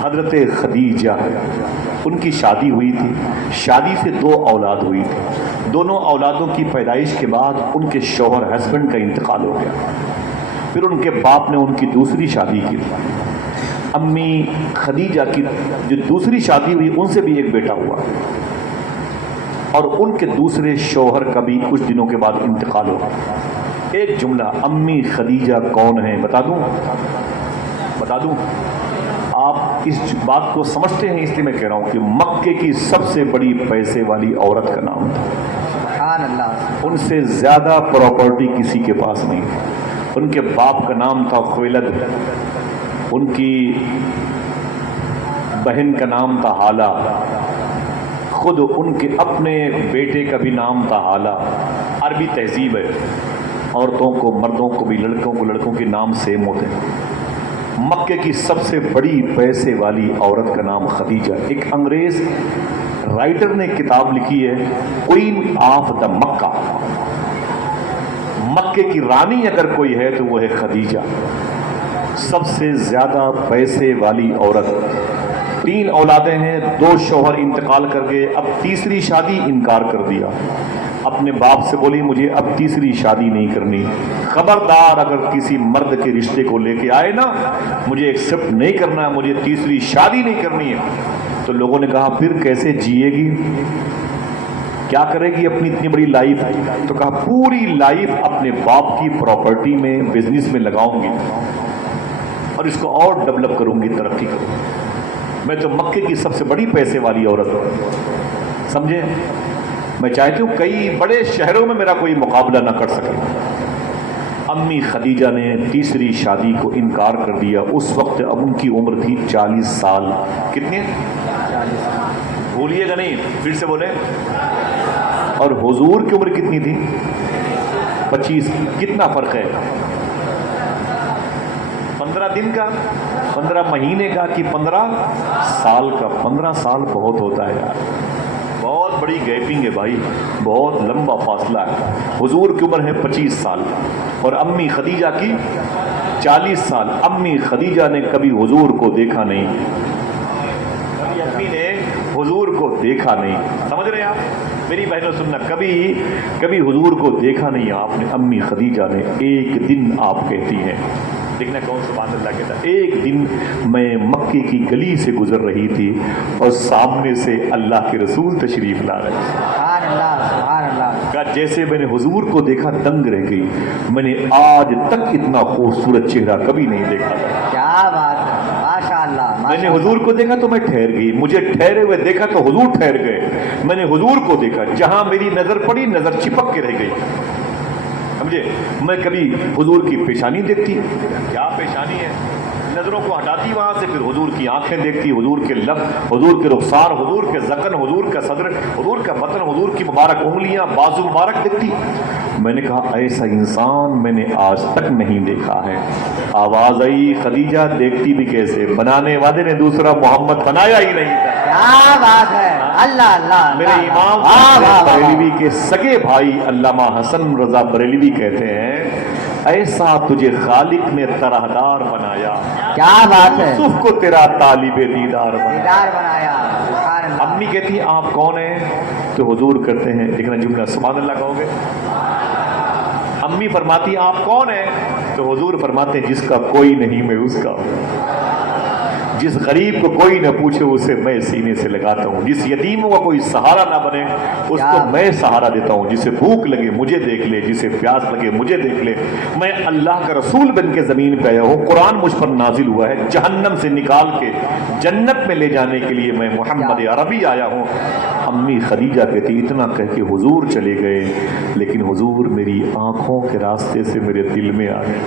حضرت خدیجہ ان کی شادی ہوئی تھی، شادی سے 2 اولاد ہوئی تھی، دونوں اولادوں کی پیدائش کے بعد ان کے شوہر ہسبینڈ کا انتقال ہو گیا، پھر ان کے باپ نے ان کی دوسری شادی کی، امی خدیجہ کی جو دوسری شادی ہوئی ان سے بھی ایک بیٹا ہوا، اور ان کے دوسرے شوہر کا بھی کچھ دنوں کے بعد انتقال ہو گیا۔ ایک جملہ، امی خدیجہ کون ہیں بتا دوں؟ آپ اس بات کو سمجھتے ہیں، اس لیے میں کہہ رہا ہوں کہ مکے کی سب سے بڑی پیسے والی عورت کا نام تھا، سبحان اللہ، ان سے زیادہ پراپرٹی کسی کے پاس نہیں تھی۔ ان کے باپ کا نام تھا خویلد، ان کی بہن کا نام تھا حالہ، خود ان کے اپنے بیٹے کا بھی نام تھا حالہ۔ عربی تہذیب ہے، عورتوں کو مردوں کو بھی، لڑکوں کو لڑکوں کے نام سیم ہوتے ہیں۔ مکے کی سب سے بڑی پیسے والی عورت کا نام خدیجہ۔ ایک انگریز رائٹر نے کتاب لکھی ہے کوئین آف دا مکہ، مکے کی رانی اگر کوئی ہے تو وہ ہے خدیجہ، سب سے زیادہ پیسے والی عورت۔ 3 اولادیں ہیں، 2 شوہر انتقال کر گئے، اب تیسری شادی انکار کر دیا، اپنے باپ سے بولی مجھے اب تیسری شادی نہیں کرنی، خبردار اگر کسی مرد کے رشتے کو لے کے آئے نا مجھے ایکسپٹ نہیں کرنا، مجھے تیسری شادی نہیں کرنی ہے۔ تو لوگوں نے کہا پھر کیسے جیے گی، کیا کرے گی اپنی اتنی بڑی لائف؟ تو کہا پوری لائف اپنے باپ کی پراپرٹی میں، بزنس میں لگاؤں گی اور اس کو اور ڈیولپ کروں گی، ترقی کروں گی، میں تو مکے کی سب سے بڑی پیسے والی عورت ہوں، سمجھے؟ میں چاہتی ہوں کئی بڑے شہروں میں میرا کوئی مقابلہ نہ کر سکے۔ امی خدیجہ نے تیسری شادی کو انکار کر دیا، اس وقت اب ان کی عمر تھی 40 سال۔ کتنی؟ بولیے گا نہیں، پھر سے بولیں۔ اور حضور کی عمر کتنی تھی؟ 25۔ کتنا فرق ہے؟ 15 دن کا، 15 مہینے کا کہ 15 سال کا؟ 15 سال بہت ہوتا ہے یار، بہت بڑی گیپنگ ہے بھائی، بہت لمبا فاصلہ ہے۔ حضور کی عمر ہے 25 سال اور امی خدیجہ کی 40 سال۔ امی خدیجہ نے کبھی حضور کو دیکھا نہیں، کبھی امی نے حضور کو دیکھا نہیں، سمجھ رہے ہیں آپ میری بہنوں؟ سننا، کبھی حضور کو دیکھا نہیں آپ نے، امی خدیجہ نے۔ ایک دن آپ کہتی ہیں، دیکھنا کون سبحان اللہ کہتا ہے، ایک دن میں مکے کی گلی سے گزر رہی تھی اور سامنے سے اللہ کے رسول تشریف لا رہے تھے، سبحان اللہ، سبحان اللہ، کہا جیسے میں نے حضور کو دیکھا دنگ رہ گئی، میں نے آج تک اتنا خوبصورت چہرہ کبھی نہیں دیکھا تھا۔ کیا بات ہے، ماشاء اللہ، میں نے حضور کو دیکھا تو میں ٹھہر گئی، مجھے ٹھہرے ہوئے دیکھا تو حضور ٹھہر گئے، میں نے حضور کو دیکھا، جہاں میری نظر پڑی نظر چپک کے رہ گئی، سمجھے؟ میں کبھی حضور کی پیشانی دیکھتی، کیا پیشانی ہے، نظروں کو ہٹاتی وہاں سے، پھر حضور کی آنکھیں دیکھتی، حضور کے لب، حضور کے رخسار، حضور کے ذقن، حضور کا صدر، حضور کا بطن، حضور کی مبارک انگلیاں، بازو مبارک دیکھتی۔ میں نے کہا ایسا انسان میں نے آج تک نہیں دیکھا ہے۔ آواز آئی خدیجہ دیکھتی بھی کیسے، بنانے والے نے دوسرا محمد بنایا ہی نہیں تھا۔ کیا بات ہے، اللہ اللہ، میرے امام بریلوی کے سگے بھائی علامہ حسن رضا بریلوی کہتے ہیں ایسا تجھے خالق نے طرحدار بنایا، کیا بات ہے، یوسف کو تیرا طالب دیدار بنایا۔ دیدار بنایا، سبحان اللہ۔ امی کہتی ہیں آپ کون ہیں؟ تو حضور کرتے ہیں، دیکھنا جملہ سبحان اللہ کہو گے؟ امی فرماتی آپ کون ہیں؟ تو حضور فرماتے ہیں جس کا کوئی نہیں میں اس کا ہوں، جس غریب کو کوئی نہ پوچھے اسے میں سینے سے لگاتا ہوں، جس یتیم کا کوئی سہارا نہ بنے اس کو میں سہارا دیتا ہوں، جسے بھوک لگے مجھے دیکھ لے، جسے پیاس لگے مجھے دیکھ لے۔ میں اللہ کا رسول بن کے زمین پہ آیا ہوں، قرآن مجھ پر نازل ہوا ہے، جہنم سے نکال کے جنت میں لے جانے کے لیے میں محمد عربی آیا ہوں۔ امی خدیجہ کہتی اتنا کہہ کے حضور چلے گئے، لیکن حضور میری آنکھوں کے راستے سے میرے دل میں آ گئے۔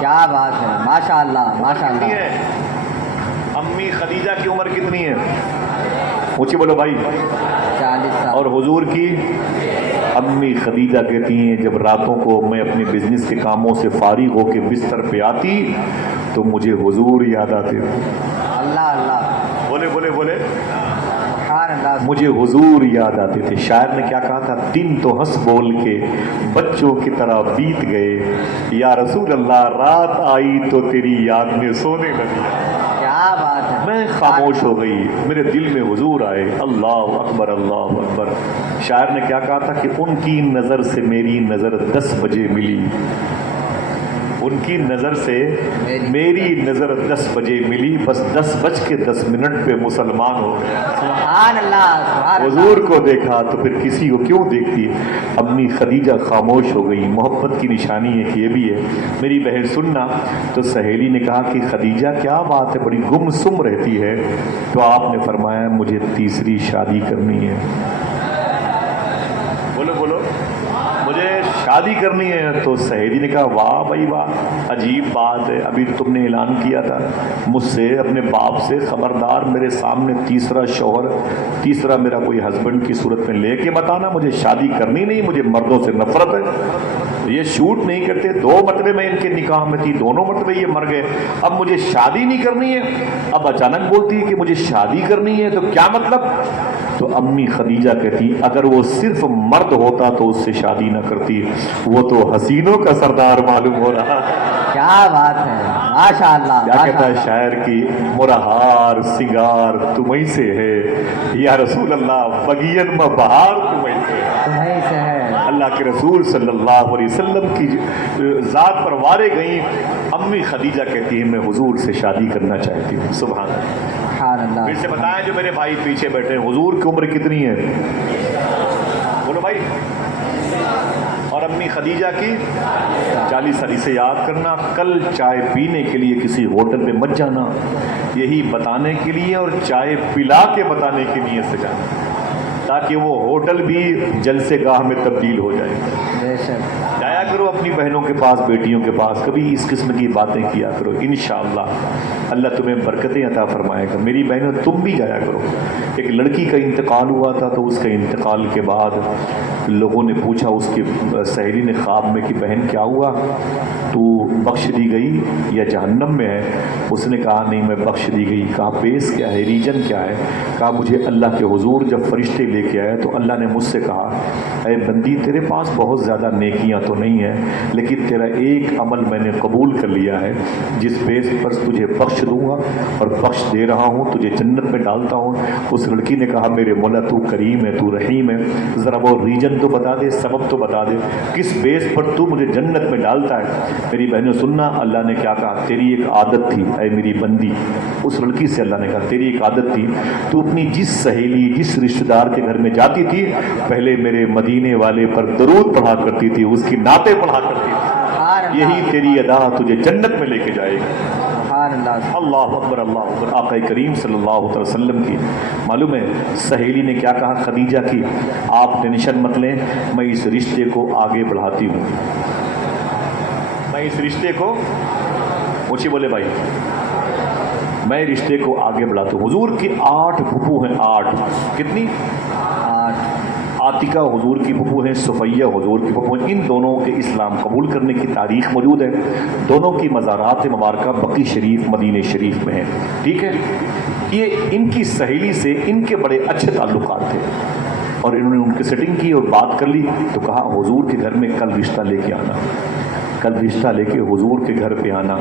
کیا بات ہے، ماشاء اللہ، ماشاء اللہ۔ امی خدیجہ کی عمر کتنی ہے؟ اونچی بولو بھائی۔ 40 سال۔ اور حضور کی؟ امی خدیجہ کہتی ہیں جب راتوں کو میں اپنے بزنس کے کاموں سے فارغ ہو کے بستر پہ آتی تو مجھے حضور یاد آتے تھے۔ اللہ اللہ، بولے بولے بولے، سبحان اللہ، مجھے حضور یاد آتے تھے۔ شاعر نے کیا کہا تھا؟ دن تو ہنس بول کے بچوں کی طرح بیت گئے، یا رسول اللہ رات آئی تو تیری یاد میں سونے لگی۔ کیا کیا بات ہے. میں خاموش ہو گئی. میرے دل میں حضور آئے. اللہ اکبر اللہ اکبر. شاعر نے کیا کہا تھا کہ ان کی نظر سے میری نظر 10 بجے ملی. ان کی نظر سے میری نظر 10 بجے ملی. بس 10:10 پہ مسلمان ہو گیا. سبحان اللہ سبحان اللہ. حضور کو دیکھا تو پھر کسی کو کیوں دیکھتی. امی خدیجہ خاموش ہو گئی. محبت کی نشانی ہے کہ یہ بھی ہے. میری بہن سننا. تو سہیلی نے کہا کہ خدیجہ کیا بات ہے, بڑی گم سم رہتی ہے. تو آپ نے فرمایا مجھے تیسری شادی کرنی ہے. بولو بولو, مجھے شادی کرنی ہے. تو سہیلی نے کہا واہ بھائی واہ, عجیب بات ہے. ابھی تم نے اعلان کیا تھا مجھ سے, اپنے باپ سے, خبردار میرے سامنے تیسرا شوہر, تیسرا میرا کوئی ہسبینڈ کی صورت میں لے کے بتانا. مجھے شادی کرنی نہیں, مجھے مردوں سے نفرت ہے. یہ شوٹ نہیں کرتے. 2 مرتبے میں ان کے نکاح میں تھی, دونوں مرتبے یہ مر گئے. اب مجھے شادی نہیں کرنی ہے. اب اچانک بولتی ہے کہ مجھے شادی کرنی ہے, تو کیا مطلب. تو امی خدیجہ کہتی اگر وہ صرف مرد ہوتا تو اس سے شادی نہ کرتی. وہ تو حسینوں کا سردار معلوم ہو رہا. کیا بات ہے, ماشاء اللہ. کیا کہتا ہے شاعر کی, مرہار سنگار تمہیں سے ہے یا رسول اللہ, بگین میں بہار تمہیں سے ہے. تمہیں سے ہے. اللہ کے رسول صلی اللہ علیہ وسلم کی ذات پر وارے گئیں. امی خدیجہ کہتی ہے میں حضور سے شادی کرنا چاہتی ہوں. سبحان اللہ. سبحان اللہ. پھر سے بتائیں جو میرے بھائی پیچھے بیٹھے, حضور کی عمر کتنی ہے بولو بھائی. اور امی خدیجہ کی 40 سال. سے یاد کرنا, کل چائے پینے کے لیے کسی ہوٹل پہ مت جانا, یہی بتانے کے لیے اور چائے پلا کے بتانے کے لیے سے جانا, تاکہ وہ ہوٹل بھی جلسے گاہ میں تبدیل ہو جائے. جایا کرو اپنی بہنوں کے پاس, بیٹیوں کے پاس, کبھی اس قسم کی باتیں کیا کرو. انشاءاللہ اللہ تمہیں برکتیں عطا فرمائے گا. میری بہنوں تم بھی جایا کرو. ایک لڑکی کا انتقال ہوا تھا, تو اس کے انتقال کے بعد لوگوں نے پوچھا اس کی سہیلی نے خواب میں کہ بہن کیا ہوا, تو بخش دی گئی یا جہنم میں ہے. اس نے کہا نہیں میں بخش دی گئی. کہا بیس کیا ہے, ریجن کیا ہے. کہا مجھے اللہ کے حضور جب فرشتے لے کے آئے تو اللہ نے مجھ سے کہا اے بندی تیرے پاس بہت زیادہ نیکیاں تو نہیں ہیں, لیکن تیرا ایک عمل میں نے قبول کر لیا ہے, جس بیس پر تجھے بخش دوں گا اور بخش دے رہا ہوں, تجھے جنت میں ڈالتا ہوں. اس لڑکی نے کہا میرے مولا تو کریم ہے, تو رحیم ہے, ذرا وہ ریجن تو بتا دے, سبب تو بتا دے, کس بیس پر تو مجھے جنت میں ڈالتا ہے. میری بہنوں سننا, اللہ نے کیا کہا, تیری ایک عادت تھی اے میری بندی. اس لڑکی سے اللہ نے کہا تیری ایک عادت تھی, تو اپنی جس سہیلی جس رشتہ دار کے گھر میں جاتی تھی پہلے میرے مدینے والے پر درود پڑھا کرتی تھی, اس کی نعتیں پڑھا کرتی تھی. یہی تیری ادا تجھے جنت میں لے کے جائے گی. اللہ اکبر اللہ اکبر. آقا کریم صلی اللہ علیہ وسلم کی معلوم ہے سہیلی نے کیا کہا خدیجہ کی, آپ ٹینشن مت لیں, میں اس رشتے کو آگے بڑھاتی ہوں. میں اس رشتے کو, مجھے بولے بھائی, میں رشتے کو آگے بڑھاتا ہوں. حضور کی 8 پھپھو ہیں, 8. کتنی؟ 8. عاتقہ حضور کی پھپھو ہیں, صفیہ حضور کی پھپھو ہیں. ان دونوں کے اسلام قبول کرنے کی تاریخ موجود ہے. دونوں کی مزارات مبارکہ بقی شریف مدینہ شریف میں ہیں. ٹھیک ہے, یہ ان کی سہیلی سے ان کے بڑے اچھے تعلقات تھے, اور انہوں نے ان کی سیٹنگ کی اور بات کر لی. تو کہا حضور کے گھر میں کل رشتہ لے کے آنا, کل رشتہ لے کے حضور کے گھر پہ آنا,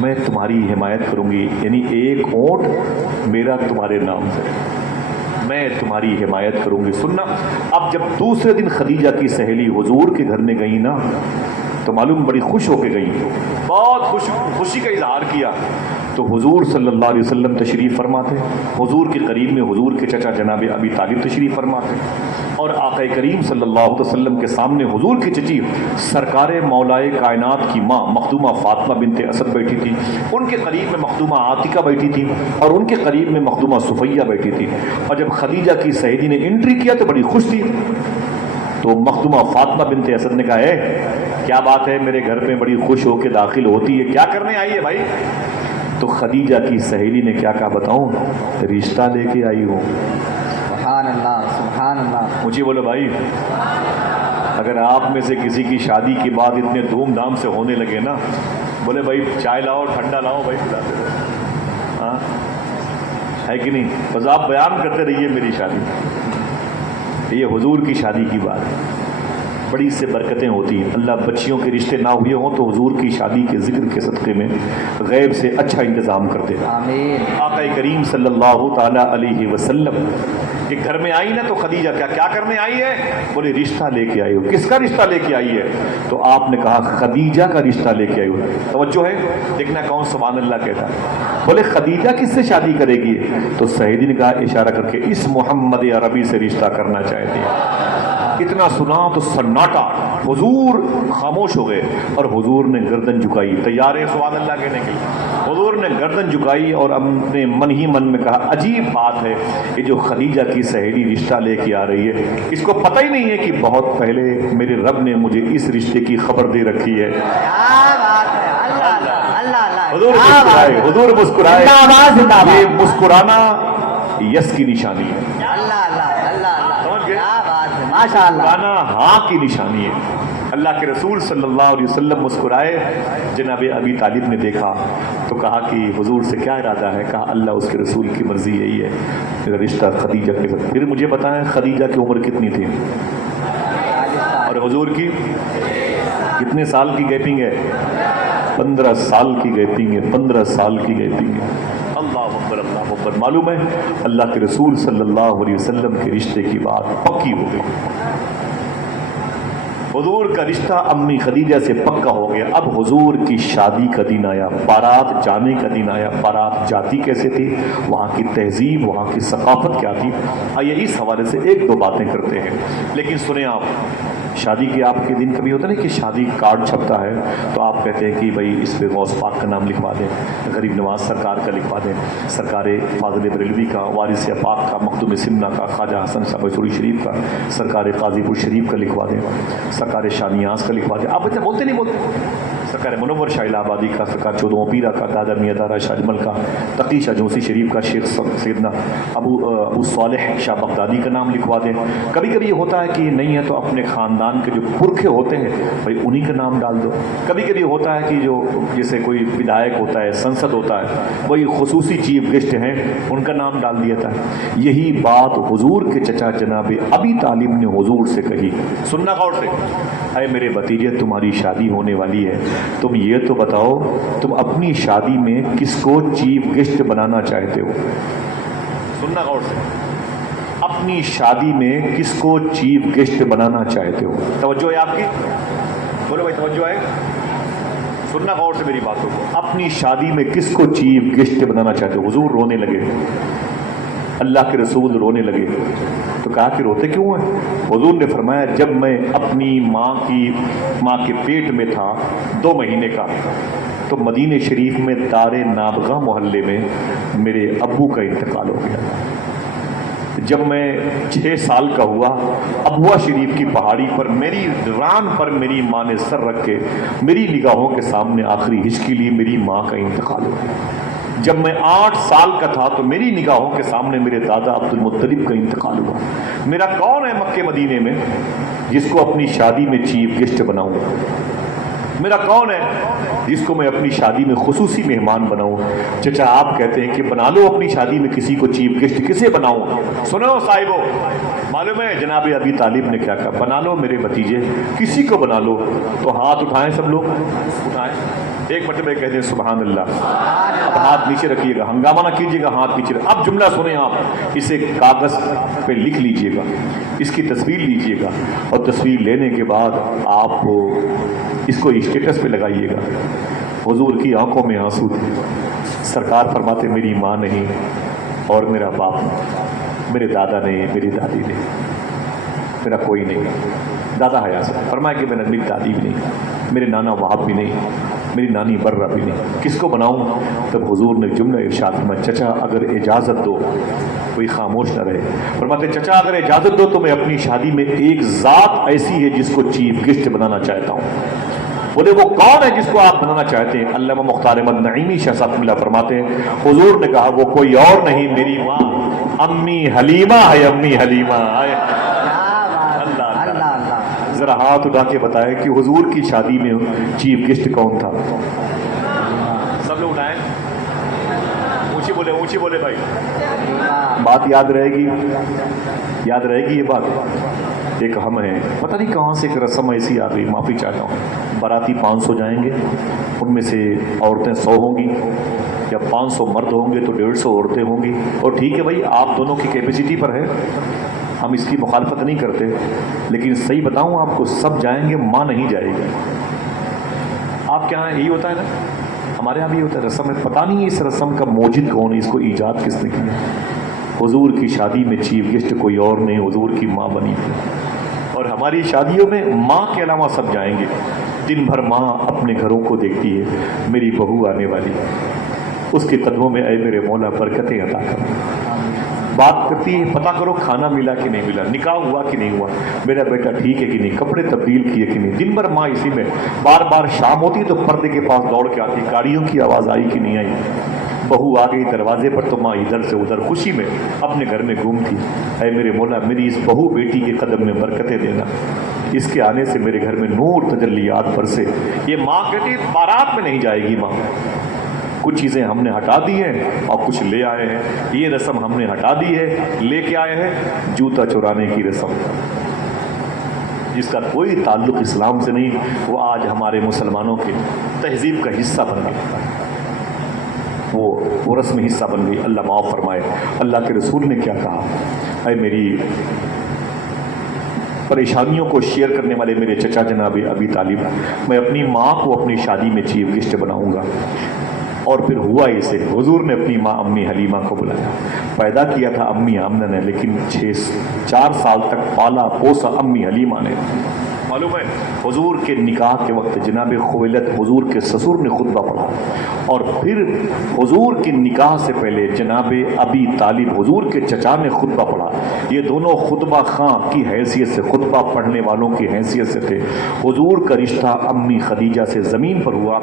میں تمہاری حمایت کروں گی. یعنی ایک اونٹ میرا تمہارے نام سے, میں تمہاری حمایت کروں گی. سننا, اب جب دوسرے دن خدیجہ کی سہیلی حضور کے گھر میں گئی نا, تو معلوم بڑی خوش ہو کے گئی, بہت خوشی کا اظہار کیا. تو حضور صلی اللہ علیہ وسلم تشریف فرماتے, حضور کے قریب میں حضور کے چچا جناب ابی طالب تشریف فرماتے, اور آقا کریم صلی اللہ علیہ وسلم کے سامنے حضور کی چچی سرکار مولائے کائنات کی ماں مخدومہ فاطمہ بنت اسد بیٹھی تھی, ان کے قریب میں مخدومہ عاتقہ بیٹھی تھی, اور ان کے قریب میں مخدومہ صفیہ بیٹھی تھی. اور جب خدیجہ کی سہیلی نے انٹری کیا تو بڑی خوش تھی. تو مخدومہ فاطمہ بنت اسد نے کہا ہے کیا بات ہے, میرے گھر میں بڑی خوش ہو کے داخل ہوتی ہے, کیا کرنے آئی ہے بھائی. تو خدیجہ کی سہیلی نے کیا کہا بتاؤں, رشتہ لے کے آئی ہوں. سبحان اللہ سبحان اللہ. مجھے بولو بھائی, اگر آپ میں سے کسی کی شادی کے بعد اتنے دھوم دھام سے ہونے لگے نا, بولے بھائی چائے لاؤ, ٹھنڈا لاؤ بھائی, پلاتے رہو, ہاں ہے کہ نہیں. بس آپ بیان کرتے رہیے میری شادی, یہ حضور کی شادی کی بات ہے. بڑی اس سے برکتیں ہوتی ہیں. اللہ بچیوں کے رشتے نہ ہوئے ہوں تو حضور کی شادی کے ذکر کے صدقے میں غیب سے اچھا انتظام کرتے ہیں. آمین. آقا کریم صلی اللہ تعالیٰ علیہ وسلم کہ گھر میں آئی نا تو خدیجہ کیا کرنے آئی ہے؟ بولے رشتہ لے کے آئی ہو. کس کا رشتہ لے کے آئی ہے؟ تو آپ نے کہا خدیجہ کا رشتہ لے کے آئی ہو. توجہ ہے، دیکھنا کون سبحان اللہ کہتا ہے. بولے خدیجہ کس سے شادی کرے گی؟ تو سعیدی نے کہا اشارہ کر کے اس محمد عربی سے رشتہ کرنا چاہتے ہیں. اتنا سنا تو سناٹا، حضور خاموش ہو گئے اور حضور نے گردن جھکائی. تیار ہے سبحان اللہ کہنے کے لیے؟ حضور نے گردن جھکائی اور اپنے من ہی من میں کہا عجیب بات ہے کہ جو خدیجہ کی سہیلی رشتہ لے کے آ رہی ہے اس کو پتہ ہی نہیں ہے کہ بہت پہلے میرے رب نے مجھے اس رشتے کی خبر دے رکھی ہے. حضور مسکرائے، حضور مسکرائے. یہ مسکرانا یس کی نشانی ہے، مسکرانا ہاں کی نشانی ہے. اللہ کے رسول صلی اللہ علیہ وسلم مسکرائے. جناب ابی طالب نے دیکھا تو کہا کہ حضور سے کیا ارادہ ہے؟ کہا اللہ اس کے رسول کی مرضی یہی ہے، میرا رشتہ خدیجہ کے ساتھ. پھر مجھے بتائیں خدیجہ کی عمر کتنی تھی اور حضور کی کتنے سال کی گیپنگ ہے؟ 15 سال کی گیپنگ ہے. 15 سال کی گیپنگ ہے. اللہ اکبر اللہ اکبر. معلوم ہے اللہ کے رسول صلی اللہ علیہ وسلم کے رشتے کی بات پکی ہو گئی. حضور کا رشتہ امی خدیجہ سے پکا ہو گیا. اب حضور کی شادی کا دن آیا، بارات جانے کا دن آیا. بارات جاتی کیسے تھی، وہاں کی تہذیب، وہاں کی ثقافت کیا تھی، آئیے اس حوالے سے ایک دو باتیں کرتے ہیں. لیکن سنیں آپ، شادی کے آپ کے دن کبھی ہوتا نہیں کہ شادی کارڈ چھپتا ہے تو آپ کہتے ہیں کہ بھائی اس پہ غوث پاک کا نام لکھوا دیں، غریب نواز سرکار کا لکھوا دیں، سرکار فاضل بریلوی کا، وارث پاک کا، مخدوم سمنا کا، خواجہ حسن صاحب سوری شریف کا، سرکار قاضی پور شریف کا لکھوا دیں، سرکار شاہ نیاز کا لکھوا دیں. آپ بچے بولتے نہیں بولتے؟ سرکار منور شاہ الہ آبادی کا، سرکار چودھواں پیرا کا، دادا میاں دارا شاہ اجمل کا، تقی شاہ جوسی شریف کا، شیخ سیدنا ابو صالح شاہ بغدادی کا نام لکھوا دیں. کبھی کبھی یہ ہوتا ہے کہ نہیں ہے تو اپنے خاندان کے جو پرکھے ہوتے ہیں بھائی انہی کا نام ڈال دو. کبھی کبھی ہوتا ہے کہ جو جیسے کوئی ودھائک ہوتا ہے، سنسد ہوتا ہے، وہی خصوصی چیف گیسٹ ہیں ان کا نام ڈال دیا تھا. یہی بات حضور کے چچا جناب ابی طالب نے حضور سے کہی. سننا غور سے، اے میرے بھتیجے تمہاری شادی ہونے والی ہے، تم یہ تو بتاؤ تم اپنی شادی میں کس کو چیف گیسٹ بنانا چاہتے ہو؟ سننا غور سے، اپنی شادی میں کس کو چیف گیسٹ بنانا چاہتے ہو؟ توجہ ہے آپ کی؟ بولو بھائی توجہ ہے؟ سننا غور سے میری باتوں کو. اپنی شادی میں کس کو چیف گیسٹ بنانا چاہتے ہو؟ حضور رونے لگے، اللہ کے رسول رونے لگے. تو کہا کہ روتے کیوں ہیں؟ حضور نے فرمایا جب میں اپنی ماں کے پیٹ میں تھا 2 مہینے کا تو مدینہ شریف میں دار نابغہ محلے میں میرے ابو کا انتقال ہو گیا. جب میں 6 سال کا ہوا، ابوا شریف کی پہاڑی پر میری ران پر میری ماں نے سر رکھ کے میری نگاہوں کے سامنے آخری ہچکی لی، میری ماں کا انتقال ہو گیا. جب میں 8 سال کا تھا تو میری نگاہوں کے سامنے میرے دادا عبد المطلب کا انتقال ہوا. میرا کون ہے مکے مدینے میں جس کو اپنی شادی میں چیف گیسٹ بناؤں؟ میرا کون ہے جس کو میں اپنی شادی میں خصوصی مہمان بناؤں؟ چچا آپ کہتے ہیں کہ بنا لو اپنی شادی میں کسی کو چیف گیسٹ. کسے بناؤں؟ سنو صاحبو، معلوم ہے جناب ابی طالب نے کیا کہا؟ بنا لو میرے بھتیجے، کسی کو بنا لو. تو ہاتھ اٹھائیں، سب لوگ اٹھائیں، ایک مرتبہ کہتے ہیں سبحان اللہ. اب ہاتھ نیچے رکھیے گا، ہنگامہ نہ کیجیے گا، ہاتھ نیچے. اب جملہ سنیں آپ، اسے کاغذ پہ لکھ لیجیے گا، اس کی تصویر لیجیے گا اور تصویر لینے کے بعد آپ اس کو اسٹیٹس پہ لگائیے گا. حضور کی آنکھوں میں آنسو تھے. سرکار فرماتے میری ماں نہیں اور میرا باپ نہیں، میرے دادا نہیں، میری دادی نہیں، میرا کوئی نہیں. دادا حیات سے فرمایا کہ میری دادی بھی نہیں، میرے نانا وہاب بھی نہیں، میری نانی برہ بھی نہیں، کس کو بناؤں؟ تب حضور نے جملہ ارشاد فرمایا چچا اگر اجازت دو. کوئی خاموش نہ رہے. فرماتے چچا اگر اجازت دو تو میں اپنی شادی میں ایک ذات ایسی ہے جس کو چیف گیسٹ بنانا چاہتا ہوں. بولے وہ کون ہے جس کو آپ بنانا چاہتے ہیں؟ علامہ مختار احمد نعیمی شاہ صاحب اللہ فرماتے ہیں حضور نے کہا وہ کوئی اور نہیں میری ماں امی حلیمہ ہے. امی حلیمہ آئے. ذرا ہاتھ اٹھا کے بتائے کہ حضور کی شادی میں چیف گیسٹ کون تھا؟ سب لوگ اٹھائیں، اونچی بولے بھائی. بات یاد رہے گی، یاد رہے گی یہ بات. ایک ہم ہیں، پتہ نہیں کہاں سے ایک رسم ایسی آ گئی، معافی چاہتا ہوں، باراتی 500 جائیں گے، ان میں سے عورتیں 100 ہوں گی، یا 500 مرد ہوں گے تو 150 عورتیں ہوں گی، اور ٹھیک ہے بھائی آپ دونوں کی کیپیسٹی پر ہے، ہم اس کی مخالفت نہیں کرتے، لیکن صحیح بتاؤں آپ کو، سب جائیں گے، ماں نہیں جائے گی۔ آپ کے یہاں یہی ہوتا ہے نا؟ ہمارے یہاں بھی ہوتا ہے، رسم ہے، پتہ نہیں اس رسم کا موجد کون ہے، اس کو ایجاد کس نے کیا۔ حضور کی شادی میں چیف گیسٹ کوئی اور نہیں، حضور کی ماں بنی تھی، اور ہماری شادیوں میں ماں کے علاوہ سب جائیں گے۔ دن بھر ماں اپنے گھروں کو دیکھتی ہے، میری بہو آنے والی، اس کے قدموں میں اے میرے مولا برکتیں عطا کر، بات کرتی ہے، پتہ کرو کھانا ملا کہ نہیں ملا، نکاح ہوا کہ نہیں ہوا، میرا بیٹا ٹھیک ہے کہ نہیں، کپڑے تبدیل کیے کہ نہیں، دن بھر ماں اسی میں، بار بار شام ہوتی ہے تو پردے کے پاس دوڑ کے آتی، گاڑیوں کی آواز آئی کہ نہیں آئی، بہو آ گئی دروازے پر تو ماں ادھر سے ادھر خوشی میں اپنے گھر میں گھومتی، اے میرے مولا میری اس بہو بیٹی کے قدم میں برکتیں دینا، اس کے آنے سے میرے گھر میں نور تجلیات برسے۔ یہ ماں کہتی بارات میں نہیں جائے گی ماں، کچھ چیزیں ہم نے ہٹا دی ہیں اور کچھ لے آئے ہیں، یہ رسم ہم نے ہٹا دی ہے، لے کے آئے ہیں جوتا چرانے کی رسم، جس کا کوئی تعلق اسلام سے نہیں، وہ آج ہمارے مسلمانوں کے تہذیب کا حصہ بن گئی، وہ رسم حصہ بن گئی۔ اللہ معاف فرمائے۔ اللہ کے رسول نے کیا کہا، اے میری پریشانیوں کو شیئر کرنے والے میرے چچا جناب ابی طالب، میں اپنی ماں کو اپنی شادی میں چیف گیسٹ بناؤں گا، اور پھر ہوا اسے، حضور نے اپنی ماں امی حلیمہ کو بلایا، پیدا کیا تھا امی آمنہ نے، لیکن 4 سال تک پالا پوسا امی حلیمہ نے۔ معلوم ہے حضور کے نکاح کے وقت جناب خویلد حضور کے سسر نے خطبہ پڑھا، اور پھر حضور کے نکاح سے پہلے جناب ابی طالب حضور کے چچا نے خطبہ پڑھا، یہ دونوں خطبہ خاں کی حیثیت سے، خطبہ پڑھنے والوں کی حیثیت سے تھے۔ حضور کا رشتہ امی خدیجہ سے زمین پر ہوا،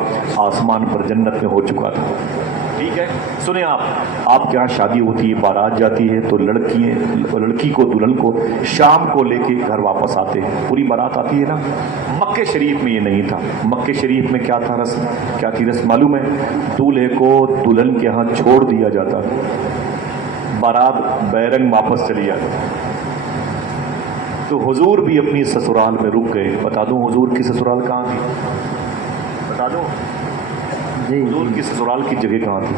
آسمان پر جنت میں ہو چکا تھا۔ ٹھیک ہے، سنیں آپ کے یہاں شادی ہوتی ہے، بارات جاتی ہے تو لڑکی کو دلہن کو شام کو لے کے گھر واپس آتے ہیں، پوری بارات آتی ہے نا۔ مکہ شریف میں یہ نہیں تھا، مکہ شریف میں کیا تھا رسم، کیا تھی رسم معلوم ہے؟ دولہے کو دلہن کے ہاں چھوڑ دیا جاتا، بارات بیرنگ واپس چلی جاتی۔ تو حضور بھی اپنی سسرال میں رک گئے۔ بتا دوں حضور کی سسرال کہاں تھی؟ بتا دوں حضور کی سسرال کی جگہ کہاں تھی؟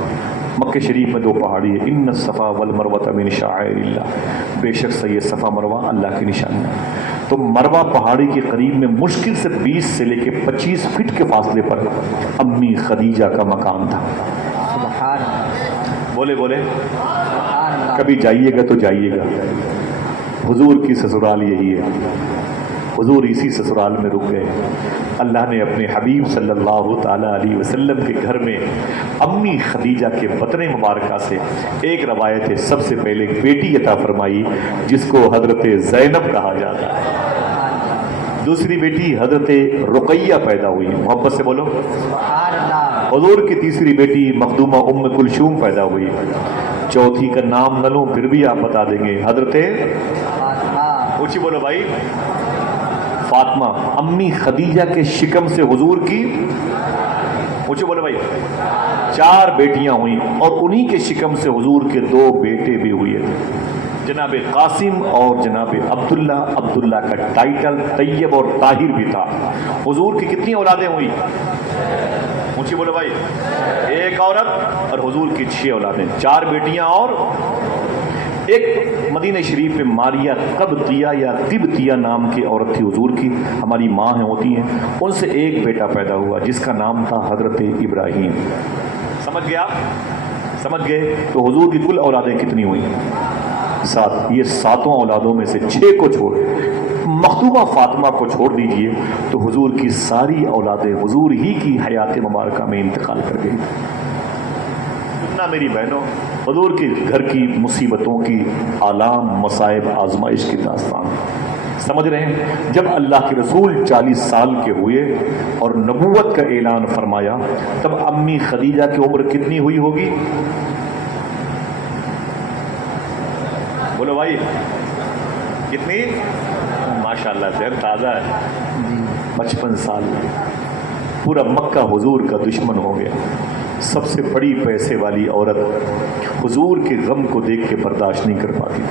مکہ شریف میں 2 پہاڑی ہے، ان الصفا والمروہ من شعائر اللہ، بے شک سے یہ صفا مروہ اللہ کی نشانی ہے۔ تو مروہ پہاڑی کے قریب میں مشکل سے 20 سے لے کے 25 فٹ کے فاصلے پر امی خدیجہ کا مقام تھا۔ سبحان اللہ، بولے سبحان اللہ۔ کبھی جائیے گا تو جائیے گا، حضور کی سسرال یہی ہے، حضور اسی سسرال میں رک گئے۔ اللہ نے اپنے حبیب صلی اللہ تعالی علیہ وسلم کے گھر میں امی خدیجہ کے بطن مبارکہ سے ایک روایت ہے، سب سے پہلے ایک بیٹی عطا فرمائی جس کو حضرت زینب کہا جاتا ہے، دوسری بیٹی حضرت رقیہ پیدا ہوئی، محبت سے بولو سبحان اللہ۔ حضور کی تیسری بیٹی مخدومہ ام کلثوم پیدا ہوئی، چوتھی کا نام نہ لوں پھر بھی آپ بتا دیں گے، حضرت اونچی بولو بھائی، فاطمہ۔ امی خدیجہ کے شکم سے حضور کی، اونچی بولو بھائی، 4 بیٹیاں ہوئیں، اور انہی کے شکم سے حضور کے 2 بیٹے بھی ہوئے تھے، جناب قاسم اور جناب عبداللہ۔ عبداللہ کا ٹائٹل طیب اور طاہر بھی تھا۔ حضور کی کتنی اولادیں ہوئی؟ اونچی بولو بھائی، 1 عورت، اور حضور کی 6 اولادیں، 4 بیٹیاں اور ایک مدینہ شریف میں ماریہ قبطیہ یا قبطیہ نام کی عورت تھی حضور کی، ہماری ماں ہیں ہوتی ہیں، ان سے ایک بیٹا پیدا ہوا جس کا نام تھا حضرت ابراہیم۔ سمجھ گیا؟ سمجھ گئے؟ تو حضور کی کل اولادیں کتنی ہوئی؟ 7۔ یہ 7 اولادوں میں سے 6 کو چھوڑ مخدومہ فاطمہ کو چھوڑ دیجئے تو حضور کی ساری اولادیں حضور ہی کی حیات مبارکہ میں انتقال کر گئی۔ سننا میری بہنوں، حضور کے گھر کی مصیبتوں کی، آلام، مصائب، آزمائش کی داستان سمجھ رہے ہیں؟ جب اللہ کے رسول 40 سال کے ہوئے اور نبوت کا اعلان فرمایا، تب امی خدیجہ کی عمر کتنی ہوئی ہوگی؟ بولو بھائی، کتنی؟ ماشاءاللہ ذہن تازہ ہے، 55 سال۔ پورا مکہ حضور کا دشمن ہو گیا۔ سب سے بڑی پیسے والی عورت حضور کے غم کو دیکھ کے برداشت نہیں کر پاتی،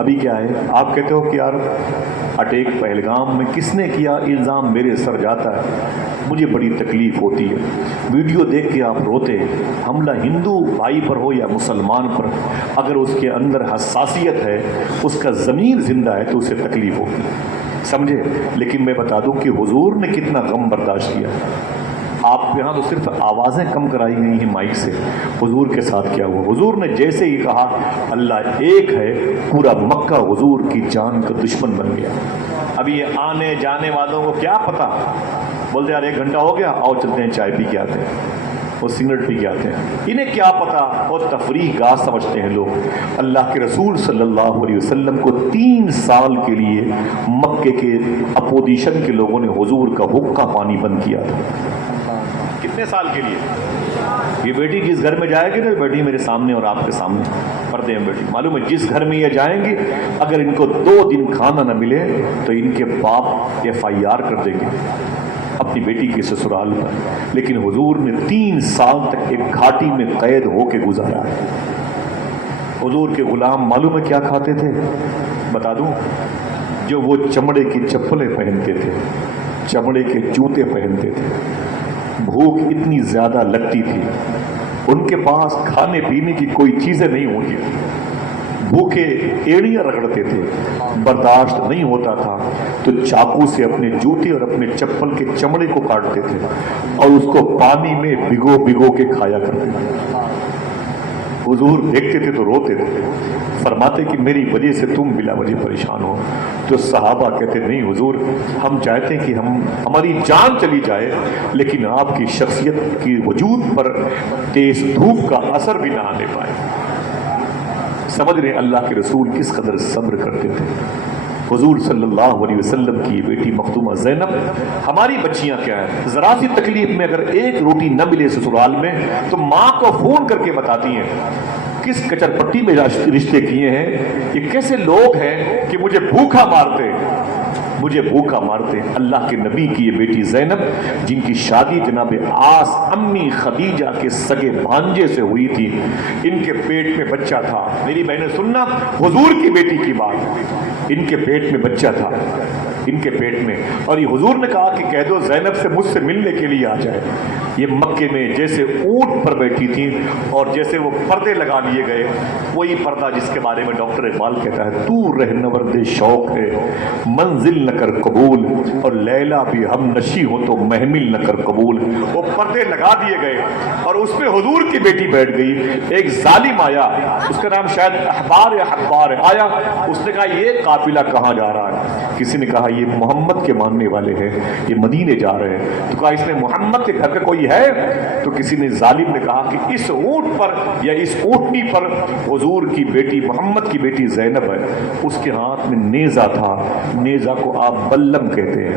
ابھی کیا ہے، آپ کہتے ہو کہ یار اٹیک پہلگام میں کس نے کیا، الزام میرے سر جاتا ہے، مجھے بڑی تکلیف ہوتی ہے، ویڈیو دیکھ کے آپ روتے، حملہ ہندو بھائی پر ہو یا مسلمان پر، اگر اس کے اندر حساسیت ہے، اس کا ضمیر زندہ ہے تو اسے تکلیف ہوگی، سمجھے؟ لیکن میں بتا دوں کہ حضور نے کتنا غم برداشت کیا۔ آپ یہاں تو صرف آوازیں کم کرائی گئی ہیں مائک سے، حضور کے ساتھ کیا ہوا؟ حضور نے جیسے ہی کہا اللہ ایک ہے، پورا مکہ حضور کی جان کا دشمن بن گیا۔ ابھی یہ آنے جانے والوں کو کیا پتا، بولتے یار 1 گھنٹہ ہو گیا، آؤ چلتے ہیں چائے پی کے آتے ہیں، وہ سگریٹ پی کے آتے ہیں، انہیں کیا پتا، اور تفریح گاہ سمجھتے ہیں لوگ۔ اللہ کے رسول صلی اللہ علیہ وسلم کو 3 سال کے لیے مکے کے اپوزیشن کے لوگوں نے حضور کا حقہ پانی بند کیا تھا۔ کتنے سال کے لیے؟ یہ بیٹی جس گھر میں جائے گی نا، بیٹی میرے سامنے اور آپ کے سامنے پردے میں بیٹی، معلوم ہے جس گھر میں یہ جائیں گے، اگر ان کو 2 دن کھانا نہ ملے تو ان کے باپ FIR کر دیں گے اپنی بیٹی کے سسرال پر۔ لیکن حضور نے 3 سال تک ایک گھاٹی میں قید ہو کے گزارا۔ حضور کے غلام معلوم ہے کیا کھاتے تھے؟ بتا دوں، جو وہ چمڑے کی چپلیں پہنتے تھے، چمڑے کے جوتے پہنتے تھے، بھوک اتنی زیادہ لگتی تھی، ان کے پاس کھانے پینے کی کوئی چیزیں نہیں ہوتی تھی، بھوکے ایڑیاں رگڑتے تھے، برداشت نہیں ہوتا تھا تو چاقو سے اپنے جوتے اور اپنے چپل کے چمڑے کو کاٹتے تھے اور اس کو پانی میں بھگو بھگو کے کھایا کرتے تھے۔ حضور دیکھتے تھے تو روتے تھے، فرماتے کہ میری وجہ سے تم بلا وجہ پریشان ہو۔ تو صحابہ کہتے نہیں حضور، ہم چاہتے ہیں کہ ہماری جان چلی جائے لیکن آپ کی شخصیت کی وجود پر تیز دھوپ کا اثر بھی نہ آنے پائے۔ سمجھ رہے اللہ کے رسول کس قدر صبر کرتے تھے۔ حضور صلی اللہ علیہ وسلم کی یہ بیٹی مخدومہ زینب، ہماری بچیاں کیا ہیں، ذرا سی تکلیف میں اگر 1 روٹی نہ ملے سسرال میں تو ماں کو فون کر کے بتاتی ہیں کس کچر پٹی میں رشتے کیے ہیں، یہ کیسے لوگ ہیں کہ مجھے بھوکا مارتے، مجھے بھوکا مارتے۔ اللہ کے نبی کی یہ بیٹی زینب، جن کی شادی جناب آس امی خدیجہ کے سگے بھانجے سے ہوئی تھی، ان کے پیٹ میں بچہ تھا۔ میری بہنیں سننا، حضور کی بیٹی کی بات، ان کے پیٹ میں بچہ تھا، ان کے پیٹ میں، اور یہ حضور نے کہا کہ کہہ دو زینب سے مجھ سے ملنے کے لیے آ جائے۔ یہ مکے میں جیسے اونٹ پر بیٹھی تھی اور جیسے وہ پردے لگا لیے گئے، وہی پردہ جس کے بارے میں ڈاکٹر اقبال کہتا ہے تو رہنورد شوق ہے منزل نہ کر قبول، اور لیلا بھی ہم نشی ہو تو محمل نہ کر قبول۔ وہ پردے لگا دیے گئے اور اس میں حضور کی بیٹی بیٹھ گئی۔ ایک ظالم آیا، اس کا نام شاید احبار یا حبار ہے، آیا، اس نے کہا یہ قافلہ کہاں جا رہا ہے؟ کسی نے کہا یہ محمد کے ماننے والے ہیں، یہ مدینے جا رہے ہیں۔ تو کہا اس نے محمد کے گھر کا کوئی ہے؟ تو کسی نے ظالم نے کہا کہ اس اونٹ پر یا اس اونٹنی پر حضور کی بیٹی محمد کی بیٹی زینب ہے، اس کے ہاتھ میں نیزہ تھا، نیزہ کو آپ بلم کہتے ہیں۔